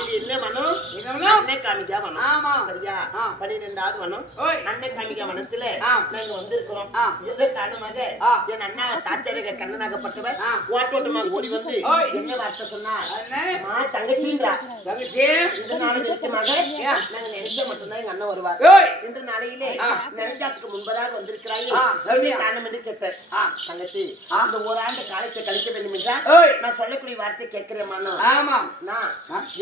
இது என்ன வனம்? என்னவனா? அன்னை காமிக்கா வனம். ஆமா. சரியா? ஆ. 12வது வனம் ஓய். அன்னை காமிக்கா வனத்துல ஆ. நாங்க வந்திருக்கிறோம். ஆ. இதன் காரணமாக ஆ. என் அண்ணா சாச்சரிக கண்ணனாகப்பட்டவர் ஆ. ஓட்டோட்டமாக ஓடி வந்து ஓய். என்ன வார்த்தை சொன்னார்? என்ன? அம்மா தங்கச்சின்றா. தங்கச்சி. இதனால நிச்சயமாக நாங்க நினைச்ச மட்டும்தான் எங்க அண்ணன் வருவார். ஏய். இன்று நாளையிலே நினைஞ்சாத்துக்கு முன்பதாக வந்திருக்கிறாயே, ஆ. என்ன காரணம் என்று கேட்டார். ஆ. தங்கச்சி, ஆ. இந்த ஓராண்டு காலத்தை கழிக்க வேண்டும் என்றால் ஏய். நான் சொல்லக்கூடிய வார்த்தை கேட்கிறேன். ஆமா. நான்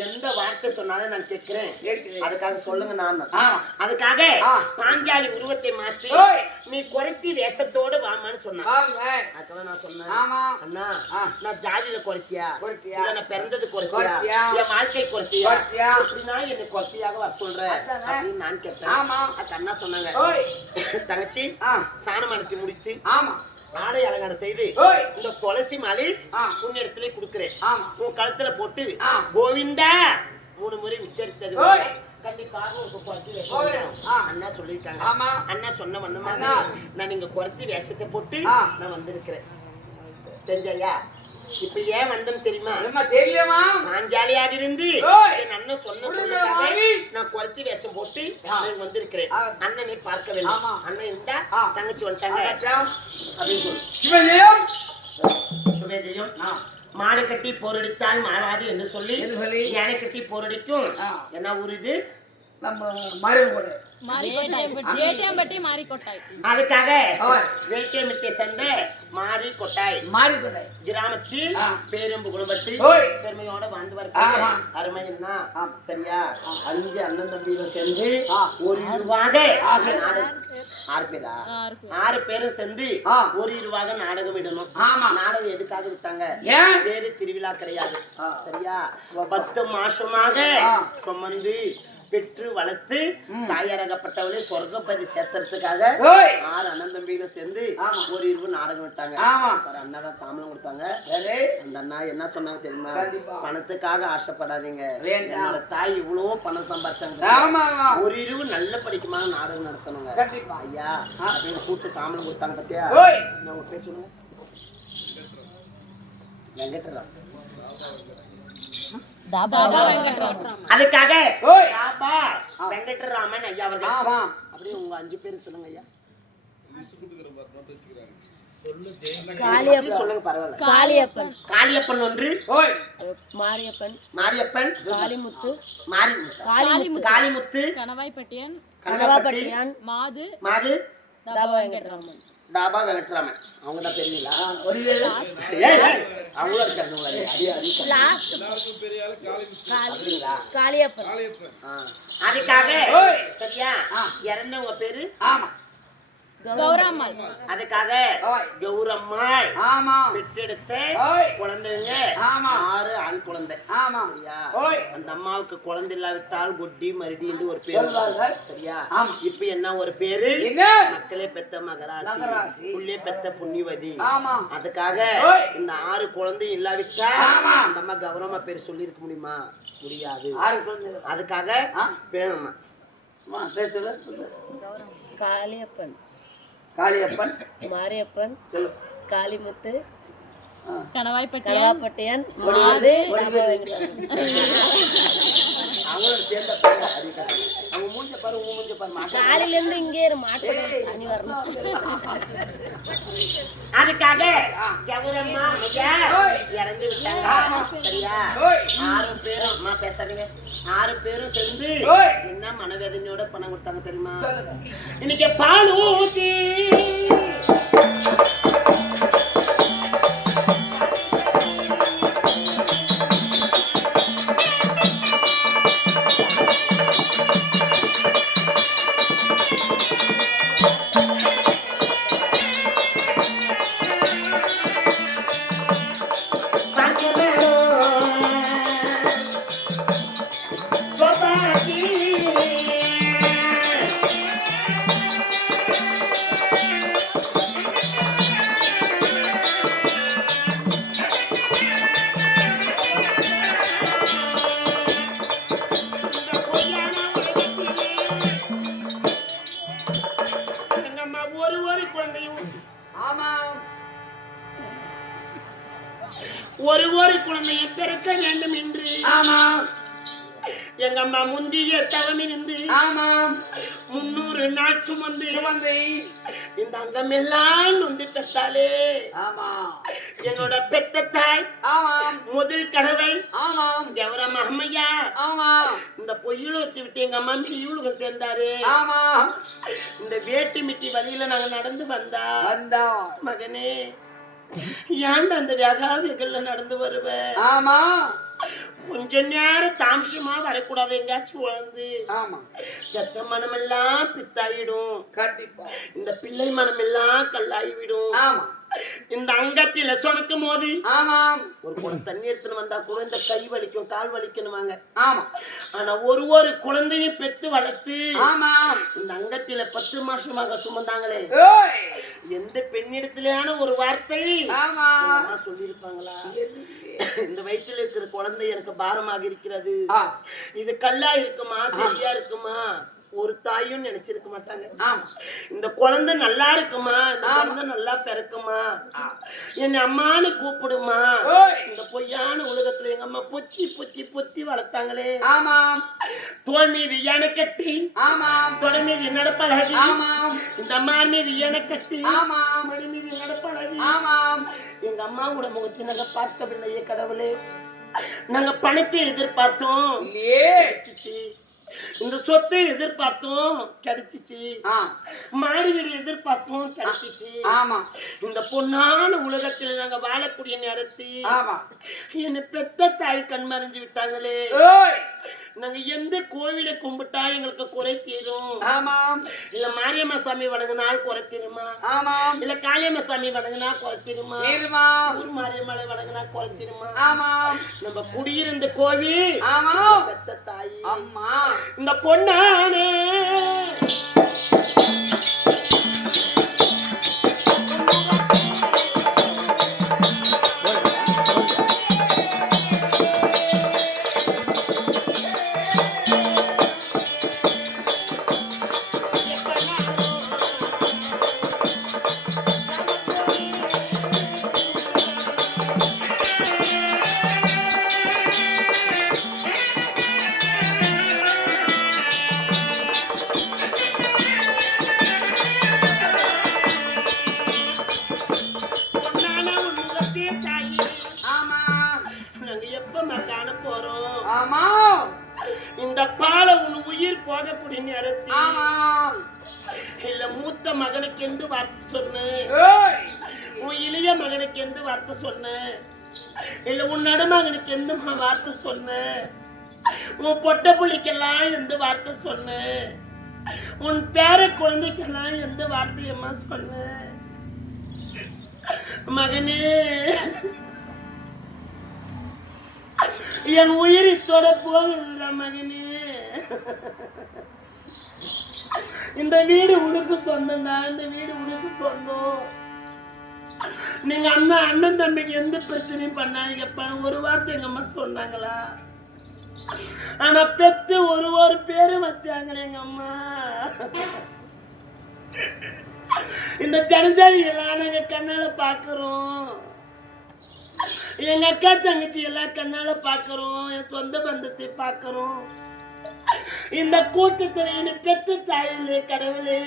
எந்த வார்த்தை சொன்னாலும் நான் கேட்கிறேன். கேட்கிறேன். அதுக்காக சொல்லுங்க. நான் ஆமா. அதுக்காக ஆ. பாஞ்சாலி உருவத்தை மாற்றி ஏய். நீ குறைத்தி வேஷத்தோடு வாமான்னு சொன்னான். வாங்க. அதுக்காக நான் சொன்னேன், ஆமா. அண்ணா ஆ. நான் ஜாதியில குறைத்தியா, குறைத்தியா? இல்ல நான் பிறந்தது குறைத்தியா, குறைத்தியா? என் வாழ்க்கை குறைத்தியா, குறைத்தியா? அப்படின்னா என்னை குறைத்தியாக வர சொல்ற அதானே. அப்படின்னு நான் கேட்டேன். ஆமா. அதுக்கு அண்ணா சொன்னாங்க, ஓய். தங்கச்சி ஆ. சாணம் அனுப்பி முடித்து ஆமா. ஆடை அலங்காரம் செய்து ஓய். இந்த துளசி மாலை ஆ. புண்ணியத்திலே கொடுக்கிறேன். ஆமா. உன் கழுத்துல போட்டு ஆ. கோவிந்தா 3 முறை உச்சரித்தது ஓய். கண்டிப்பாக ஒரு குறைச்சி வேஷம் ஓய். போடணும். ஆ. அண்ணா சொல்லியிருக்காங்க. ஆமா. அண்ணா சொன்ன வண்ணமா அண்ணா. நான் இங்க குறைச்சி வேஷத்தை போட்டு ஆ. நான் வந்திருக்கிறேன். தெரிஞ்சையா? இப்ப ஏன் வந்தேன்னு தெரியுமா? என்ன தெரியலமா? மாஞ்சாலியாக இருந்து ஓய். என் அண்ணன் சொன்ன உடனே சொல்லுக்காக வாங்கி. நான் குறைச்சி வேஷம் போட்டு ஆ. நான் வந்திருக்கிறேன். ஆ. அண்ணனை பார்க்க வேண்டும். ஆமா. அண்ணன் இருந்தா ஆ. தங்கச்சி வந்துட்டாங்க அகற்றம். அப்படின்னு சொல்லு. சிவஜெயம். சுபேஜயம். ஆ. மாடு கட்டி போரடித்தால் மாறாது என்று சொல்லி என்று சொல்லி. யானை கட்டி போரடிக்கும். ஆ. என்ன ஊர் இது? நம்ம மரம் கூட. ஏடிஎம்பட்டி மாரிக்கொட்டாய். அதுக்காக ஓய். வேட்டியமிட்டை சந்த மாறி கொட்டாய் மாறி கூட. கிராமத்தில் ஆ. பேரும்பு குடும்பத்தில் ஓய். பெருமையோட வாழ்ந்து ஆமா. அருமைன்னா ஆ. சரியா? 5 அண்ணன் தம்பியும் சேர்ந்து ஆ. ஒரு இருவாக ஆக. 6 பேரா? 6 பேர். 6 பேரும் சேர்ந்து ஆ. ஒரு இருவாக நாடகம் விடணும். ஆமா. நாடகம் எதுக்காக விட்டாங்க? ஏன்? வேறு திருவிழா கிடையாது. ஆ. சரியா? 10 மாசமாக ஆ. சுமந்து பெற்று வளர்த்து தாயாரகப்பட்டவளே சொர்க்கப்பதி சேர்த்துறதுக்காக ஓய் 6 அண்ணன் தம்பிகளும் சேர்ந்து ஒரு இரவு நாடகம் விட்டாங்க. ஆமா ஒரு அண்ணா தான் தாமலம் கொடுத்தாங்க. சரி அந்த அண்ணா என்ன சொன்னாங்க தெரியுமா? கண்டிப்பா. பணத்துக்காக ஆசைப்படாதீங்க. வேண்டாம். என்னோட தாய் இவ்வளவு பணம் சம்பாதிச்சாங்க. ஆமா ஒரு இரவு நல்ல படிக்குமான நாடகம் நடத்தணுங்க. கண்டிப்பா. ஐயா அப்படின்னு கூப்பிட்டு தாமலம் கொடுத்தாங்க பத்தியா? ஓய் உங்க பேர் சொல்லுங்க. வெங்கட்ராம். தாபா வெங்கட்ராமன். அதுக்காக ஓய் தாபா வெங்கட்ராமன் ஐயா அவர்கள். ஆமா அப்படியே உங்க 5 பேர் சொல்லுங்க ஐயா. காளியப்பன் சொல்லுங்க பரவாயில்ல. காளியப்பன் காளியப்பன் ஒன்று, ஓய் மாரியப்பன் மாரியப்பன், காளிமுத்து மாரிமுத்து, காளிமுத்து, கணவாய்பட்டியன் கனகாப்பட்டியான், மாது மாது, தாபா வெங்கட்ராமன் டாபா வெங்கட்ராமன். அவங்க தான் தெரியுங்களா? ஒருவேளை அவங்களும் இருக்காங்க. லாஸ்ட் அப்படிங்களா? காளியப்பன் அதுக்காக ஓய். சரியா இறந்தவங்க பேரு ஆமா கௌராம்மாள். அதுக்காக ஓய் கௌரம்மாள் ஆமா பெற்றெடுத்த ஓய் குழந்தைங்க ஆமா 6 ஆண் குழந்தை. ஆமா சரியா? ஓய் அந்த அம்மாவுக்கு குழந்தை இல்லாவிட்டால் கொட்டி மருடி என்று ஒரு பேர் சொல்வார்கள். சரியா? ஆமா. இப்ப என்ன ஒரு பேரு? என்ன மக்களே பெத்த மகராசி, மகராசி. புள்ளே பெத்த புண்ணியவதி. ஆமா அதுக்காக ஓய். இந்த 6 குழந்தை இல்லாவிட்டா ஆமா. அந்த அம்மா கௌரவமா பேர் சொல்லி இருக்க முடியுமா? முடியாது. ஆறு குழந்தைகள் அதுக்காக ஆ? வேணுமா? அம்மா, பேர் சொல்லு காளியப்பன் காளியப்பன் மாரியப்பன் சொல்லு காளிமுத்து கணவாய்பட்டியன் கனகாப்பட்டியான் மாது தாபா அவங்களும் சேர்ந்த பேர் அதிகம். அவங்க மூஞ்ச பாரு, உன் மூஞ்ச பாரு. மாட்டா. காலையில இருந்து இங்கே மாட்டேன் தனி வரணும். அதுக்காக கௌரம்மா ஐயா இறந்து விட்டாங்க. சரியா? ஓய் 6 பேரும் அம்மா பேசாதீங்க. 6 பேரும் சேர்ந்து ஓய். என்ன மனவேதனையோட பணம் கொடுத்தாங்க தெரியுமா? சொல்லுங்க இன்னைக்கு பால் ஊத்தி ஒரு குழந்தையை பிறக்க வேண்டும் என்று ஆமா எங்க அம்மா முந்திய தவம் இருந்து ஆமாம் 300 நாள் சுமந்து சுமந்தை இந்த அங்கம் எல்லாம் நொந்து பெற்றாலே. ஆமா என்னோட பெத்த தாய் ஆமாம் முதல் கடவை ஆமாம் கௌரம் அம்மையா ஆமா இந்த பொய்யுலகத்தை விட்டு எங்க அம்மா மெய்யுலகம் சேர்ந்தாரு. ஆமா இந்த வேட்டி மிட்டி வழியில நாங்க நடந்து வந்தா மகனே ஏன்டா அந்த வேகாவிகள்ல நடந்து வருவ? ஆமா கொஞ்ச நேரம் தாமசமா வரக்கூடாது. எங்கேயாச்சும் உழந்து ஆமா ரத்த மனமெல்லாம் பித்தாயிடும். கண்டிப்பா இந்த பிள்ளை மனமெல்லாம் கல்லாகிவிடும். ஆமா இந்த அங்கத்தில சுமக்கும் போது ஆமாம் ஒரு குடம் தண்ணி எடுத்துன்னு வந்தா கூட இந்த கை வலிக்கும் கால் வலிக்கணுமாங்க. ஆமா ஆனா ஒரு குழந்தையும் பெத்து வளர்த்து ஆமாம் இந்த அங்கத்தில 10 மாசமாக சுமந்தாங்களே. ஏய் எந்த பெண்ணிடத்திலான ஒரு வார்த்தை ஆமா சொல்லிருப்பாங்களா? இந்த வயிற்றில் இருக்கிற குழந்தை எனக்கு பாரமாக இருக்கிறது, ஆ இது கல்லா இருக்குமா சரியா இருக்குமா ஒரு தாயும் நினைச்சிருக்க மாட்டாங்க. இந்த குழந்தை நல்லா இருக்குமா, இந்த குழந்தை நல்லா பிறக்குமா, என் அம்மானு கூப்பிடுமா. இந்த பொய்யான உலகத்துல எங்க அம்மா பொத்தி பொத்தி பொத்தி வளர்த்தாங்களே. ஆமாம் தோல் மீது யானை கட்டி, ஆமாம் தொடை மீது நடப்பழகி, ஆமாம் இந்த அம்மா மீது யானை கட்டி, ஆமாம் மடி மீது நடப்பழகி. ஆமாம் எங்க அம்மாவோட முகத்தை நாங்க பார்க்கவில்லையே கடவுளே. நாங்க பணத்தை எதிர்பார்த்தோம், சிச்சி. இந்த சொத்தை எதிர்பார்த்தோம், கிடைச்சிச்சு. மாடி வீடு எதிர்பார்த்தோம், கிடைச்சிச்சு. இந்த பொன்னான உலகத்தில் நாங்க வாழக்கூடிய நேரத்தில் என்ன பெத்த தாய் கண் மறைஞ்சு விட்டாங்களே. நாங்க எந்த கோவிலை கும்பிட்டா எங்களுக்கு குறை தீரும்? இல்ல மாரியம்மா சாமி வணங்கினால் குறை தீருமா? இல்ல காளியம்மா சாமி வணங்கினா குறை தீருமா? ஊர் மாரியம்மலை வணங்கினா குறை தீருமா? நம்ம குடியிருந்த கோவில் பெத்த தாய் தாயி அம்மா இந்த பொண்ணானே இந்த பால உன் உயிர் போகக்கூடிய நேரத்தில் இல்ல மூத்த மகனுக்கு எந்த வார்த்தை சொன்ன உன் இளைய மகனுக்கு எந்த வார்த்தை சொன்ன இல்ல உன் நடுமகனுக்கு எந்த வார்த்தை சொன்ன உன் பொட்ட புள்ளிக்கெல்லாம் எந்த வார்த்தை சொன்ன உன் பேர குழந்தைக்கெல்லாம் எந்த வார்த்தையம்மா சொன்ன மகனே என் உயிர் இத்தோட போகுதுடா மகனே இந்த வீடு உனக்கு சொந்தம்டா இந்த வீடு உனக்கு சொந்தம் நீங்க அந்த அண்ணன் தம்பிக்கு எந்த பிரச்சனையும் பண்ணாதீங்கப்பா ஒரு வார்த்தை எங்க அம்மா சொன்னாங்களா ஆனா பெத்து ஒரு பேரு வச்சாங்களே எங்க அம்மா இந்த ஜனஜாதி எல்லாம் நாங்க கண்ணால பாக்குறோம் எங்க அக்கா தங்கச்சி எல்லாம் கண்ணால பாக்குறோம் என் சொந்த பந்தத்தை பாக்குறோம் இந்த கூட்டத்துல என் பெத்த தாயிலே கடவுளே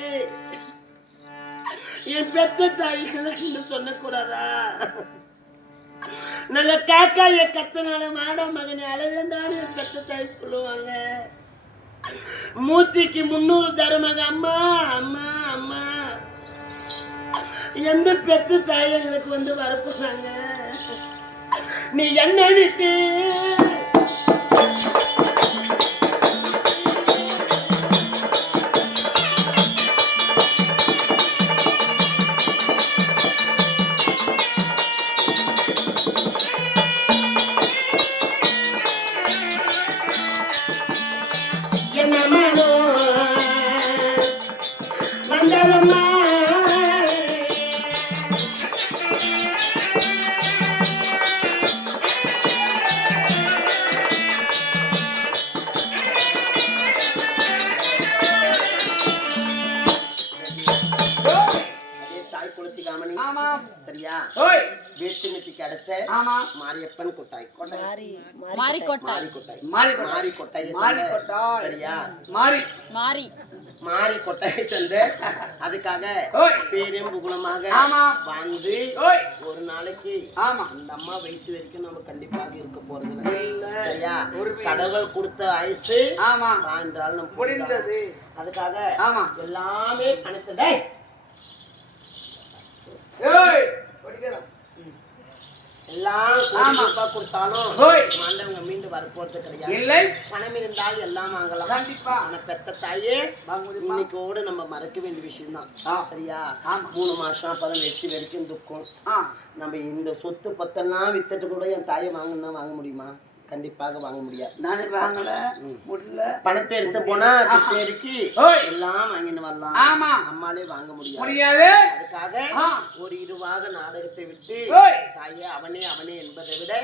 என் பெத்த தாயின்னு சொன்ன கூடாதா நாங்க காக்காய கத்தனால மாட மகனை அளவேண்டான்னு என் பெத்த தாய் சொல்லுவாங்க மூச்சுக்கு 300 தருமங்க அம்மா அம்மா அம்மா எந்த பெத்த தாய் எங்களுக்கு வந்து வரப்போறாங்க நீ என்ன விட்டு என்ன மனோ வந்ததம்மா சரியா வேட்டுமிட்டிக்கு அடுத்த மாரியப்பன் கொட்டாய் சரியா மாரி கொட்டாய் தந்து அதுக்காக பேரும் புகழமாக வந்து ஒரு நாளைக்கு அந்த அம்மா வயசு வரைக்கும் நம்ம கண்டிப்பாக இருக்க போறது சரியா கடவுள் கொடுத்த ஆயுசு வாழ்ந்தால் நம்ம முடிந்தது அதுக்காக எல்லாமே பணத்தை எல்லாம் கொடுத்தாலும் மாண்டவங்க மீண்டும் வரப்போறது கிடையாது இல்லை பணம் இருந்தால் எல்லாம் வாங்கலாம் கண்டிப்பா ஆனா பெத்த தாயே இன்னைக்கோடு நம்ம மறக்க வேண்டிய விஷயம் தான் சரியா 3 மாசம் 10 வயசு வரைக்கும் துக்கம் நம்ம இந்த சொத்து பத்தெல்லாம் வித்துட்டு கூட என் தாயை வாங்கினா வாங்க முடியுமா கண்டிப்பாக வாங்க முடியாது நானே வாங்கல முடியல பணத்தை எடுத்து போனா கிருஷ்ணகிரிக்கு எல்லாம் வாங்கிட்டு வரலாம் ஆமா அம்மாலே வாங்க முடியாது அதுக்காக ஒரு இருவாக நாடகத்தை விட்டு தாயே அவனே அவனே என்பதை விட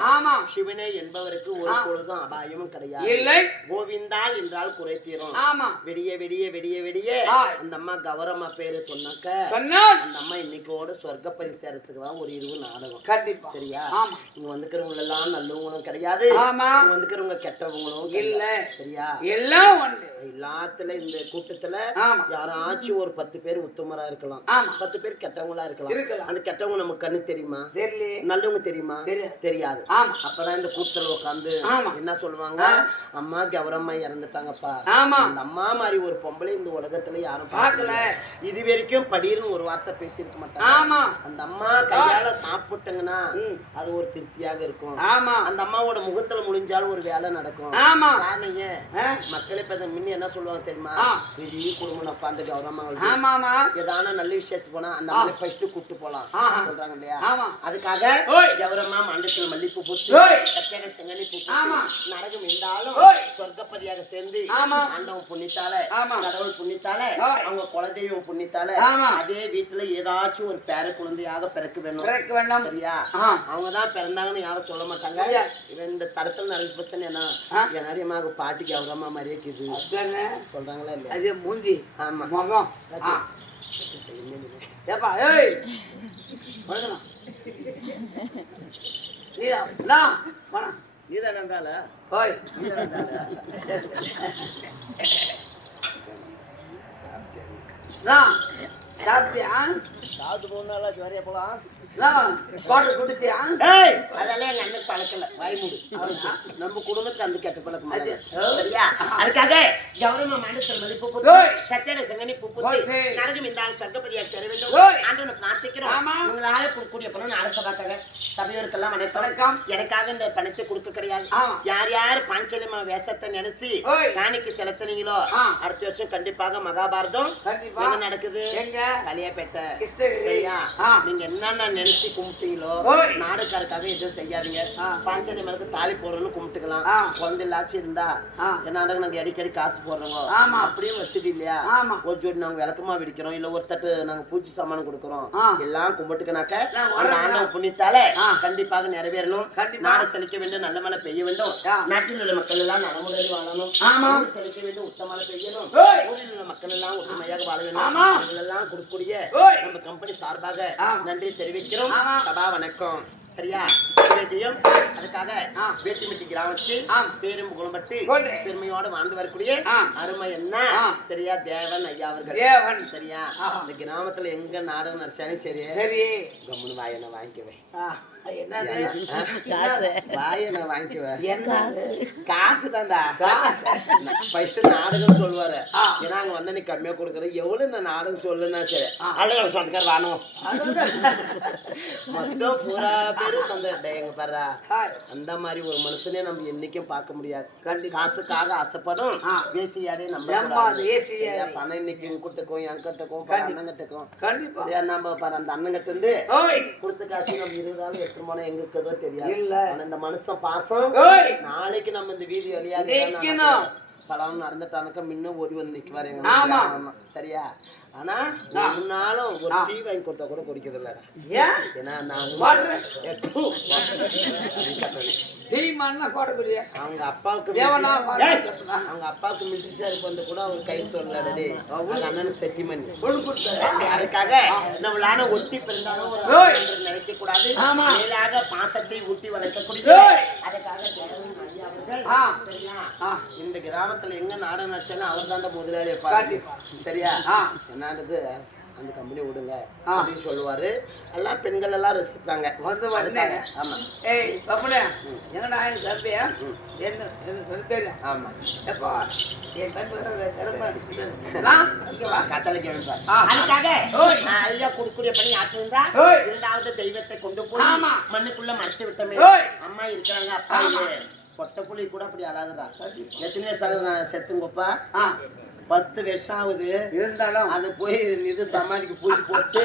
சிவனே என்பவருக்கு ஒரு பொழுதும் அபாயமும் கிடையாது இல்லை கோவிந்தால் என்றால் குறை தீரும் ஆமா வெடிய வெடிய வெடிய வெடிய அந்த அம்மா கௌரம்மா பேரு சொன்னாக்க அந்த அம்மா இன்னைக்கோட சொர்க்க பரிசேரத்துக்கு தான் ஒரு இருவு நாடகம் கண்டிப்பா சரியா இங்க வந்துக்கிறவங்க எல்லாம் நல்லவங்களும் கிடையாது வந்துக்கிறவங்க கெட்டவங்களும் இல்ல சரியா எல்லாம் உண்டு எல்லாத்துல இந்த கூட்டத்துல யாராச்சும் ஒரு 10 பேர் உத்தமரா இருக்கலாம் 10 பேர் கெட்டவங்களா இருக்கலாம் அந்த கெட்டவங்க நமக்கு கண்ணு தெரியுமா நல்லவங்க தெரியுமா தெரியாது அப்பதான் இந்த கூட்டத்துல உட்காந்து என்ன சொல்லுவாங்க அம்மா கௌரம்மா இறந்துட்டாங்கப்பா அந்த அம்மா மாதிரி ஒரு பொம்பளை இந்த உலகத்துல யாரும் பார்க்கல இது வரைக்கும் படின்னு ஒரு வார்த்தை பேசியிருக்க மாட்டாங்க அந்த அம்மா கையால சாப்பிட்டாங்கன்னா அது ஒரு திருப்தியாக இருக்கும் அந்த அம்மாவோட முகத்துல முடிஞ்சாலும் ஒரு வேலை நடக்கும். ஆமா. காரணம் ஏன்? மக்களே இப்ப முன்ன என்ன சொல்லுவாங்க தெரியுமா? பெரிய குடும்பம் அப்பா அந்த கௌரவமா ஆமாமா ஏதான நல்ல விஷயத்துக்கு போனா அந்த மாதிரி ஃபர்ஸ்ட் கூட்டு போலாம் சொல்றாங்க இல்லையா? அதுக்காக கௌரவமா மண்டத்தில் மல்லிப்பூ பூத்து கச்சேரி செங்கனி பூ நரகம் இருந்தாலும் சொர்க்கப்பதியாக சேர்ந்து ஆண்டவன் புண்ணித்தால கடவுள் புண்ணித்தால அவங்க குலதெய்வம் புண்ணித்தால அதே வீட்டுல ஏதாச்சும் ஒரு பேர குழந்தையாக பிறக்க வேணும். சரியா? அவங்கதான் பிறந்தாங்கன்னு யாரும் சொல்ல மாட்டாங்க. இந்த தடத்துல நடந்து போச்சுன்னு என்ன என்னடியமாக பாட்டிக்கு கௌரவமா மாதிரியே இருக்குது சொல்றாங்களா இல்லையா? அது மூஞ்சி. ஆமா முகம். ஏப்பா ஏய் வரணும். நீடா போனா நீதான் நந்தால ஓய் சாப்பிட்டியா? சாப்பிட்டு போனால சரியா போலாம். குடிச்சியா? அதெல்லாம் எங்க அண்ணன் பழக்கல வாய் மூடு. நம்ம குடும்பத்துக்கு அந்த கெட்ட பழக்கம் சரியா? அதுக்காக கௌரவமா மண்டத்தில் மல்லிப்பூ பூத்து சத்தியான செங்கனி பூ பூத்து நரகம் இந்த சொர்க்கப்பதியாக சேர வேண்டும் ஆண்டவனை பிரார்த்திக்கிறோம். உங்களால கொடுக்கக்கூடிய பணம் அரச பார்த்தாங்க சபையோருக்கெல்லாம் வணக்கம். எனக்காக இந்த பணத்தை கொடுக்க கிடையாது. யார் யார் பாஞ்சலியம்மா வேஷத்தை நினைச்சு காணிக்கு செலுத்தினீங்களோ அடுத்த வருஷம் கண்டிப்பாக மகாபாரதம் எங்க நடக்குது? கலியாப்பேட்டை. சரியா? நீங்க என்னென்ன நினைச்சு கும்பிட்டீங்களோ நாடுக்காருக்காக எதுவும் செய்யாதீங்க. பாஞ்சலியம்மனுக்கு தாலி போறோம்னு கும்பிட்டுக்கலாம். குழந்தை இல்லாச்சும் இருந்தா என்ன நாங்க அடிக்கடி காசு போடுறோம். அப்படியும் வசதி இல்லையா? ஒரு ஜோடி நாங்க விளக்கமா வெடிக்கிறோம், இல்ல ஒரு தட்டு நாங்க பூச்சி சாமான் கொடுக்கறோம். எல்லாம் கும்பிட்டுக்கனாக்க அந்த ஆண்டவன் புண்ணியத்தால கண்டிப்பாக நிறைவேறணும். நாடு செழிக்க வேண்டும், நல்ல மழை பெய்ய வேண்டும், நாட்டில் உள்ள மக்கள் எல்லாம் நலமுறை வாழணும், செழிக்க வேண்டும், உத்தம பெய்யணும், ஊரில் உள்ள மக்கள் எல்லாம் ஒற்றுமையாக வாழ வேண்டும். இதெல்லாம் கொடுக்கக்கூடிய நம்ம கம்பெனி சார்பாக நன்றி தெரிவிக்கிறோம். சபா வணக்கம். சரியா? ஜெயம். அதுக்காக வேட்டிமிட்டி கிராமத்தில் பேரும் குளம்பட்டு பெருமையோடு வாழ்ந்து வரக்கூடிய அருமை என்ன சரியா தேவன் ஐயா அவர்கள். சரியா? இந்த கிராமத்துல எங்க நாடகம் நடிச்சாலும் சரி கம்முனு வாயனை வாங்கிக்குவேன். வாயனை வாங்கிக்குவேன். காசு தான்டா ஃபர்ஸ்ட் நாடகம் சொல்லுவாரு. ஏன்னா அங்க வந்து நீ கம்மியா கொடுக்குற எவ்வளவு நான் நாடகம் சொல்லுன்னா சரி அழகா சொந்தக்கார வாணும் மொத்தம் பூரா பேரு சொந்த எங்க பாரு அந்த மாதிரி ஒரு மனுஷனே நம்ம என்னைக்கும் பார்க்க முடியாது. காசுக்காக ஆசைப்படும் வேசியாரே நம்ம பணம் இன்னைக்கு கூட்டுக்கும் என் கட்டுக்கும் அண்ணன் கட்டுக்கும் நம்ம பாரு அந்த அண்ணன் கட்டு இருந்து கொடுத்த காசு நம்ம 20 எட்டு போனா எங்க இருக்கதோ தெரியாது. இந்த மனுஷன் பாசம் நாளைக்கு நம்ம இந்த வீதி வழியாக பலம் நடந்துட்டானுக்க முன்னும் ஓடி வந்து நிற்குவாரு எங்க. சரியா? ஆனா முன்னாலும் ஒரு டீ வாங்கி கொடுத்தா கூட குடிக்கிறது இல்ல. ஏன்னா நான் அவங்க அப்பாவுக்கு மிலிட்டரி சாருக்கு வந்து கூட அவர் கை தொடலாடி அண்ணனுக்கு செட்டிமணி அதுக்காக நம்மளான ஒட்டி பிறந்தாலும் நினைக்க கூடாது. மேலாக பாசத்தை ஊட்டி வளர்க்கக்கூடிய அதுக்காக இந்த கிராமத்துல எங்க நாடகம் நடிச்சாலும் அவர் தாண்ட முதலாளியை பாரு. சரியா? என்னது அந்த கம்பெனி விடுங்க அப்படின்னு சொல்லுவாரு. எல்லாம் பெண்கள் எல்லாம் ரசிப்பாங்க. ஆமா. ஏய் பப்புனே என்னடா என் தம்பியா என்ன பேரு? ஆமா. எப்போ என் தம்பி கட்டளைக்கு அதுக்காக ஐயா கொடுக்கூடிய பணி ஆற்றிருந்தா இரண்டாவது தெய்வத்தை கொண்டு போய் மண்ணுக்குள்ள மறைச்சு விட்டோமே. அம்மா இருக்கிறாங்க அப்பா பொட்ட புள்ளி கூட அப்படி அழாதுடா. எத்தனை வயசு செத்துங்கப்பா? 10 வருஷம் ஆகுது. இருந்தாலும் அது போய் இது சமாதிக்கு பூஜை போட்டு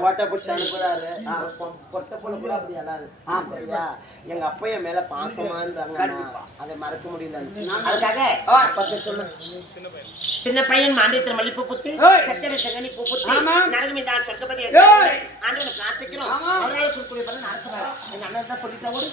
கோட்டை பிடிச்சி அனுப்புறாரு. பொட்ட புள்ள கூட அப்படி அழாது. சரியா? எங்க அப்பா என் மேல பாசமா இருந்தாங்க, அதை மறக்க முடியல. அதுக்காக சொல்லு சின்ன பையன் மாண்டியத்தில் மல்லிப்பூ பூத்து சத்திர செங்கனி பூ பூத்து நரகமே தான் சொர்க்கப்பதி ஆண்டவனை பிரார்த்திக்கிறோம். அவரால் சொல்லக்கூடிய பலன் அரசனார் எங்க அண்ணன் தான் சொல்லிட்டா ஒரு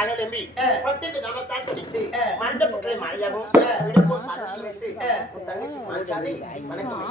காலையில எம்பி பட்டுக்கு தமத்தால் கடித்து மண்ட புக்களை மழையாகும் விடுப்போம் பதவி வைத்து உன் தங்கச்சி மாஞ்சாலை வணக்கம்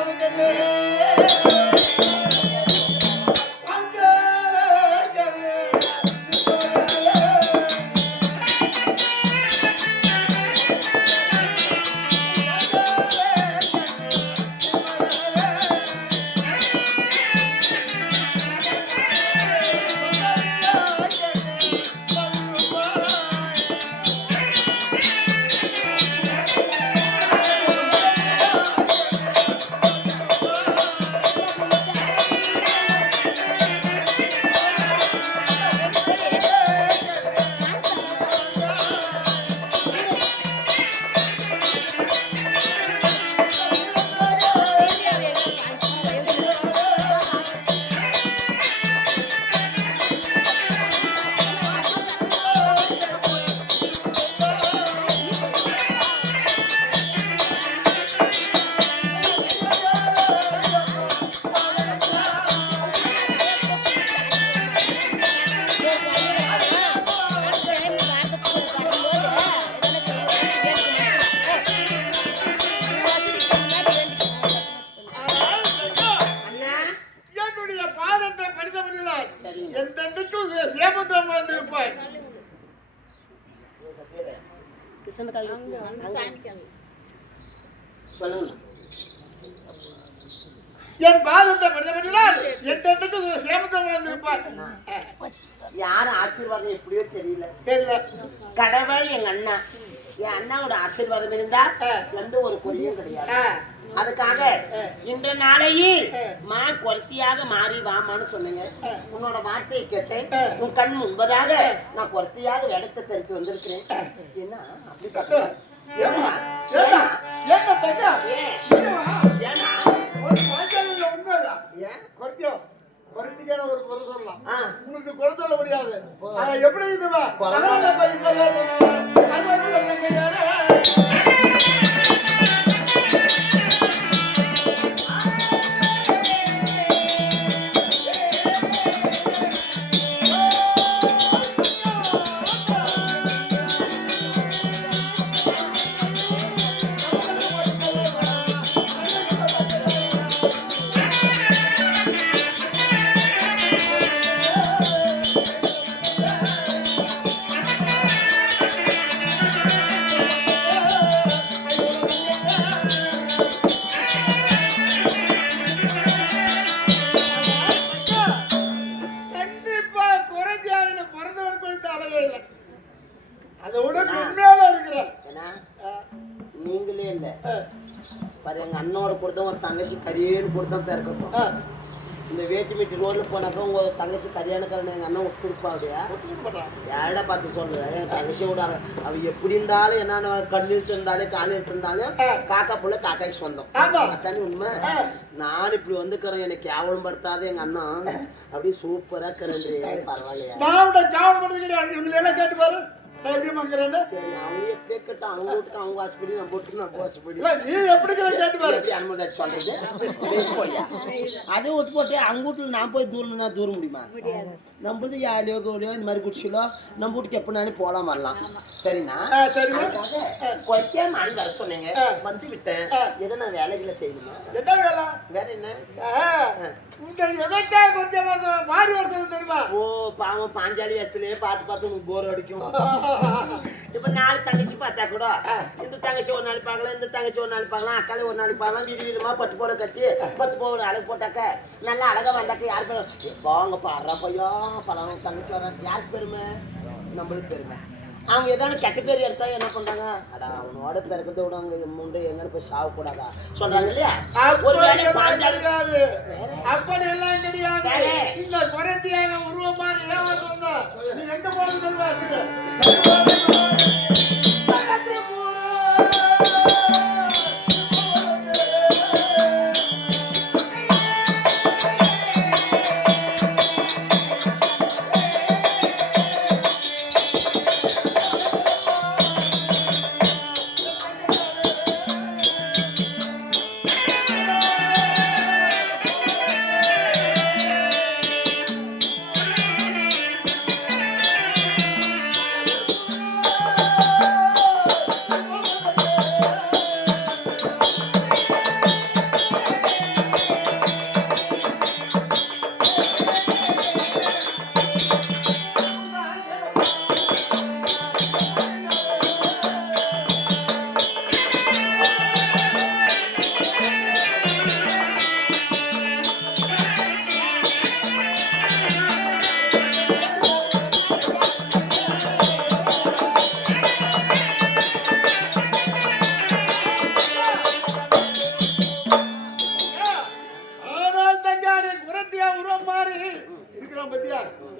அது கத்துனாரு. சொல்லுங்க. என் பாதத்தை படித்தபடினால் எட்டு சேமத்தம் வந்திருப்பார். யார் ஆசீர்வாதம் எப்படியோ தெரியல. கடவுள் எங்க அண்ணா, என் அண்ணாவோட ஆசீர்வாதம் இருந்தா எந்த ஒரு குறையும் கிடையாது. அதுக்காக இன்ற நாளையே மா கொர்த்தியாக மாறி வாமான்னு சொன்னீங்க. உன்னோட வார்த்தையை கேட்டேன். உன் கண் முன்பதாக நான் கொர்த்தியாக இடத்தை தரித்து வந்திருக்கிறேன். என்ன அப்படி பார்த்தா ஒரு குறை சொல்லலாம், உங்களுக்கு குறை சொல்ல முடியாது. எப்படி நீங்களே இல்ல பாரு, எங்க அண்ணோட கொடுத்த ஒரு தங்கச்சி கரியன்னு கொடுத்தா பேருக்கட்டும். இந்த வேட்டி மீட்டி ரோட்ல போனாக்கா உங்க தங்கச்சி கல்யாணக்காரன் எங்க அண்ணன் ஒத்துருப்பாடியா? யாரடா பார்த்து சொல்றேன். என் தங்கச்சியோட அவ எப்படி இருந்தாலும் என்னென்ன கண்ணிட்டு இருந்தாலும் காலிட்டு இருந்தாலும் காக்கா புள்ள காக்காய்க்கு சொந்தம். அதானே உண்மை. நான் இப்படி வந்துக்கிறேன், எனக்கு கேவலம் படுத்தாத எங்க அண்ணன் அப்படியே சூப்பரா இருக்கிறேன். பரவாயில்லையா? நான் கேவலம் படுறது கிடையாது. இவங்க எல்லாம் கேட்டு பாரு. எப்படி மங்கிறேன்னு சரி அவங்க எப்படியே கட்டும் அவங்க வீட்டுக்கு அவங்க வாசப்படி நம்ம வீட்டுக்கு நம்ம வாசப்படி இல்ல நீ எப்படி கேட்டு பாரு எப்படி அனுமதி சொல்றது அதை விட்டு போட்டு அவங்க வீட்டுல நான் போய் தூரணும்னா தூர முடியுமா நம்மளது யாரையோ கோடியோ இந்த மாதிரி குடிச்சிலோ நம்ம வீட்டுக்கு எப்படினாலும் போலாம் வரலாம் சரிண்ணா சரிண்ணா கொய்யா நாள் வர சொன்னீங்க வந்து விட்டேன் எதை நான் வேலைகளை செய்யணுமா என்ன வேலை வேற என்ன இந்த எதற்கா கொஞ்சம் மாறி வருஷம் தெரியுமா ஓ பாவம் பாஞ்சாலி வயசுலயே பார்த்து பார்த்து உனக்கு போர் அடிக்கும் இப்ப நாலு தங்கச்சி பார்த்தா கூட இந்த தங்கச்சி ஒரு நாள் பார்க்கலாம் இந்த தங்கச்சி ஒரு நாள் பார்க்கலாம் அக்கால ஒரு நாள் பார்க்கலாம் வித விதமா பட்டு போட கட்டி பத்து போட அழகு போட்டாக்க நல்லா அழகா வந்தாக்க யார் பேரும் வாங்க பாடுறா பையா பழம் தங்கச்சி வர யாருக்கு பெருமை நம்மளுக்கு பெருமை அவங்க ஏதாவது கெட்ட பேர் எடுத்தா என்ன பண்றாங்க அடா அவனோட பிறக்கத்தை விட அவங்க முண்டை எங்கன்னு போய் சாவ கூடாதா சொல்றாங்க இல்லையா ஒரு வேலை கிடையாது அப்படி எல்லாம் கிடையாது இந்த குறைத்தியாக உருவமான ஏமாற்றம் நீ எங்க போறது சொல்லுவாரு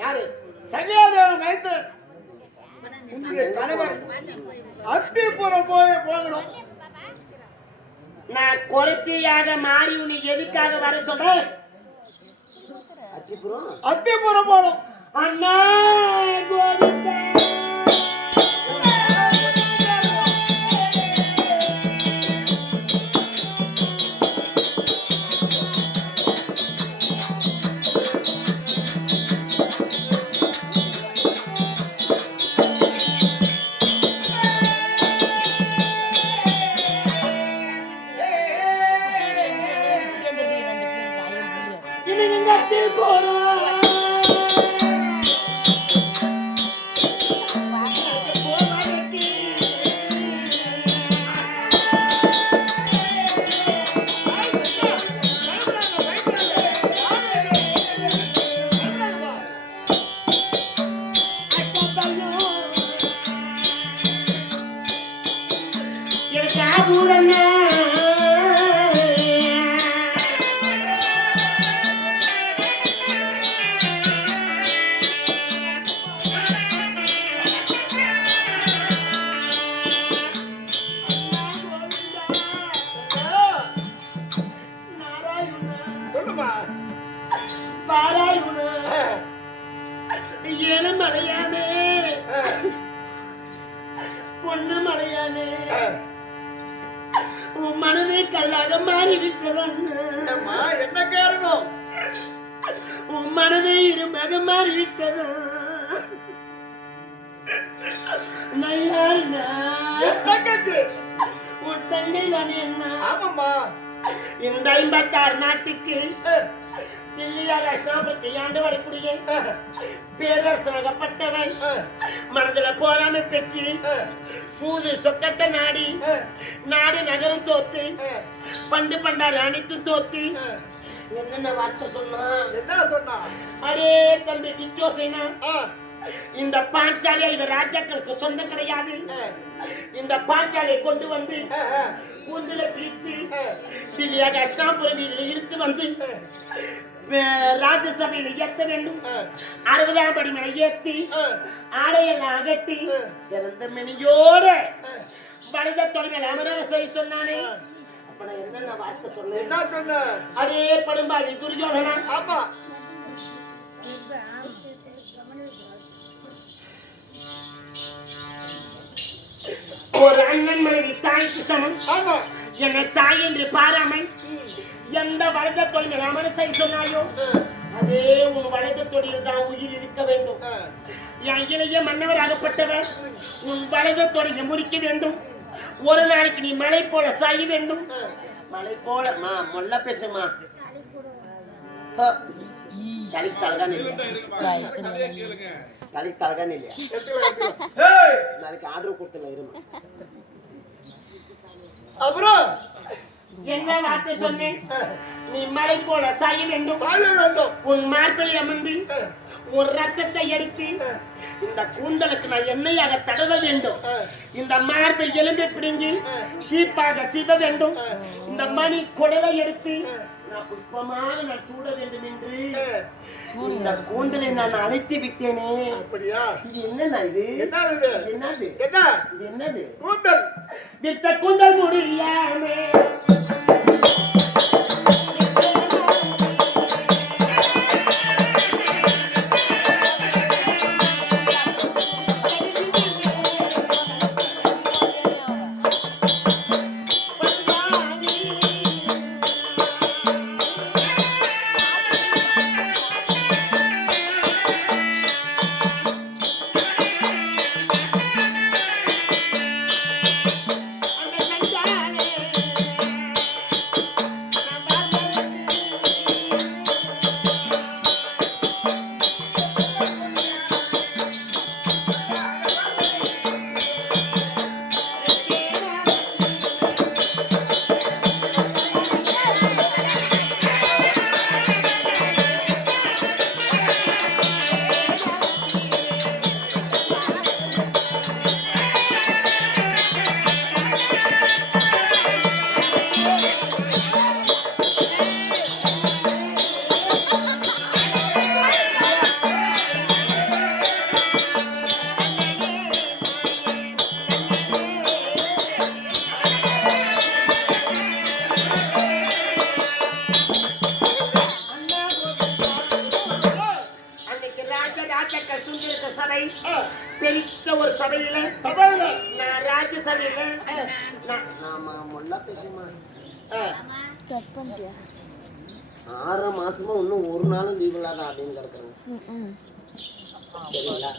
யாரு சன்னியாசியான மைத்திரன் உன்னுடைய கணவர் அத்திப்புறம் போகணும் நான் குறைத்தியாக மாறி உன்னை எதுக்காக வர சொல்றேன் அத்திப்புறம் போகணும் அண்ணா கோவிந்தா மலையானே பொண்ணு மலையானே உன் மனதை கல்லாக மாறிவிட்டதம்மா என்ன காரணம் உன் மனதை இருமாக மாறிவிட்டதா நான் யாருன்னா உன் தங்கை தானே என்ன ஆமாம்மா இந்த 56 நாட்டுக்கு தில்லியாக அஷ்டாபத்தை ஆண்டு வரக்கூடிய பேரரசனாகப்பட்டவன் மனதில் போராமை பெற்று சூது சொக்கட்ட நாடி நாடு நகரம் தோத்து பண்டு பண்டாரு அனைத்தும் தோத்து என்னென்ன வார்த்தை சொன்னா என்ன சொன்னா அடே தம்பி டிச்சோசைனா இந்த பாஞ்சாலியை இவர் ராஜாக்களுக்கு சொந்தம் கிடையாது இந்த பாஞ்சாலியை கொண்டு வந்து கூந்தல பிரித்து தில்லியாக அஷ்டாபுரம் வீதியில் இழுத்து வந்து ராஜ்யசபையில ஏத்த வேண்டும் 60ஆம் படி மேல ஏத்தி ஆடையெல்லாம் அகட்டி இறந்த மெனியோட வலத தொலைமையில் அமரவ செய்ய சொன்னானே அப்ப நான் என்னென்ன வார்த்தை சொன்னேன் என்ன சொன்ன அடே படும்பாவி துரியோதனா ஆமா ஒரு அண்ணன் மனைவி தாய்க்கு சமம். ஆமா. என்னை தாய் என்று பாராமல் எந்த வலது தொழில் அமரசை சொன்னாயோ அதே உன் வலது தொழில் தான் உயிர் இருக்க வேண்டும். என் இளைய மன்னவர் ஆகப்பட்டவர் உன் வலது தொழிலை முறிக்க வேண்டும். ஒரு நாளைக்கு நீ மலை போல சாய வேண்டும். மலை போல மொல்ல பேசுமா தலைக்கு தலகான் இல்லையா? தலைக்கு தலகான் இல்லையா? நாளைக்கு ஆர்டர் கொடுத்துல இருமா. அப்புறம் என்ன வார்த்தை சொன்னேன்? நீ மலை போல சாய வேண்டும். உன் மார்பிளை அமர்ந்து உன் ரத்தத்தை எடுத்து இந்த கூந்தலுக்கு நான் எண்ணெயாக தடவ வேண்டும். இந்த மார்பை எலும்பை பிடுங்கி சீப்பாக சீவ வேண்டும். இந்த மணி குடலை எடுத்து நான் புஷ்பமாக நான் சூட வேண்டும் என்று இந்த கூந்தலை நான் அழைத்து விட்டேனே. அப்படியா? இது என்னன்னா இது? என்னது? என்னது? என்ன? இது என்னது? கூந்தல். வித்த கூந்தல் முடியாமே பெரிய ஒரு சபையில நான் ராஜ்யசபையில பேசுமா 6 மாசமா இன்னும் ஒரு நாளும் லீவ் இல்லாத அப்படின்னு கிடக்குறேன். சரிங்களா?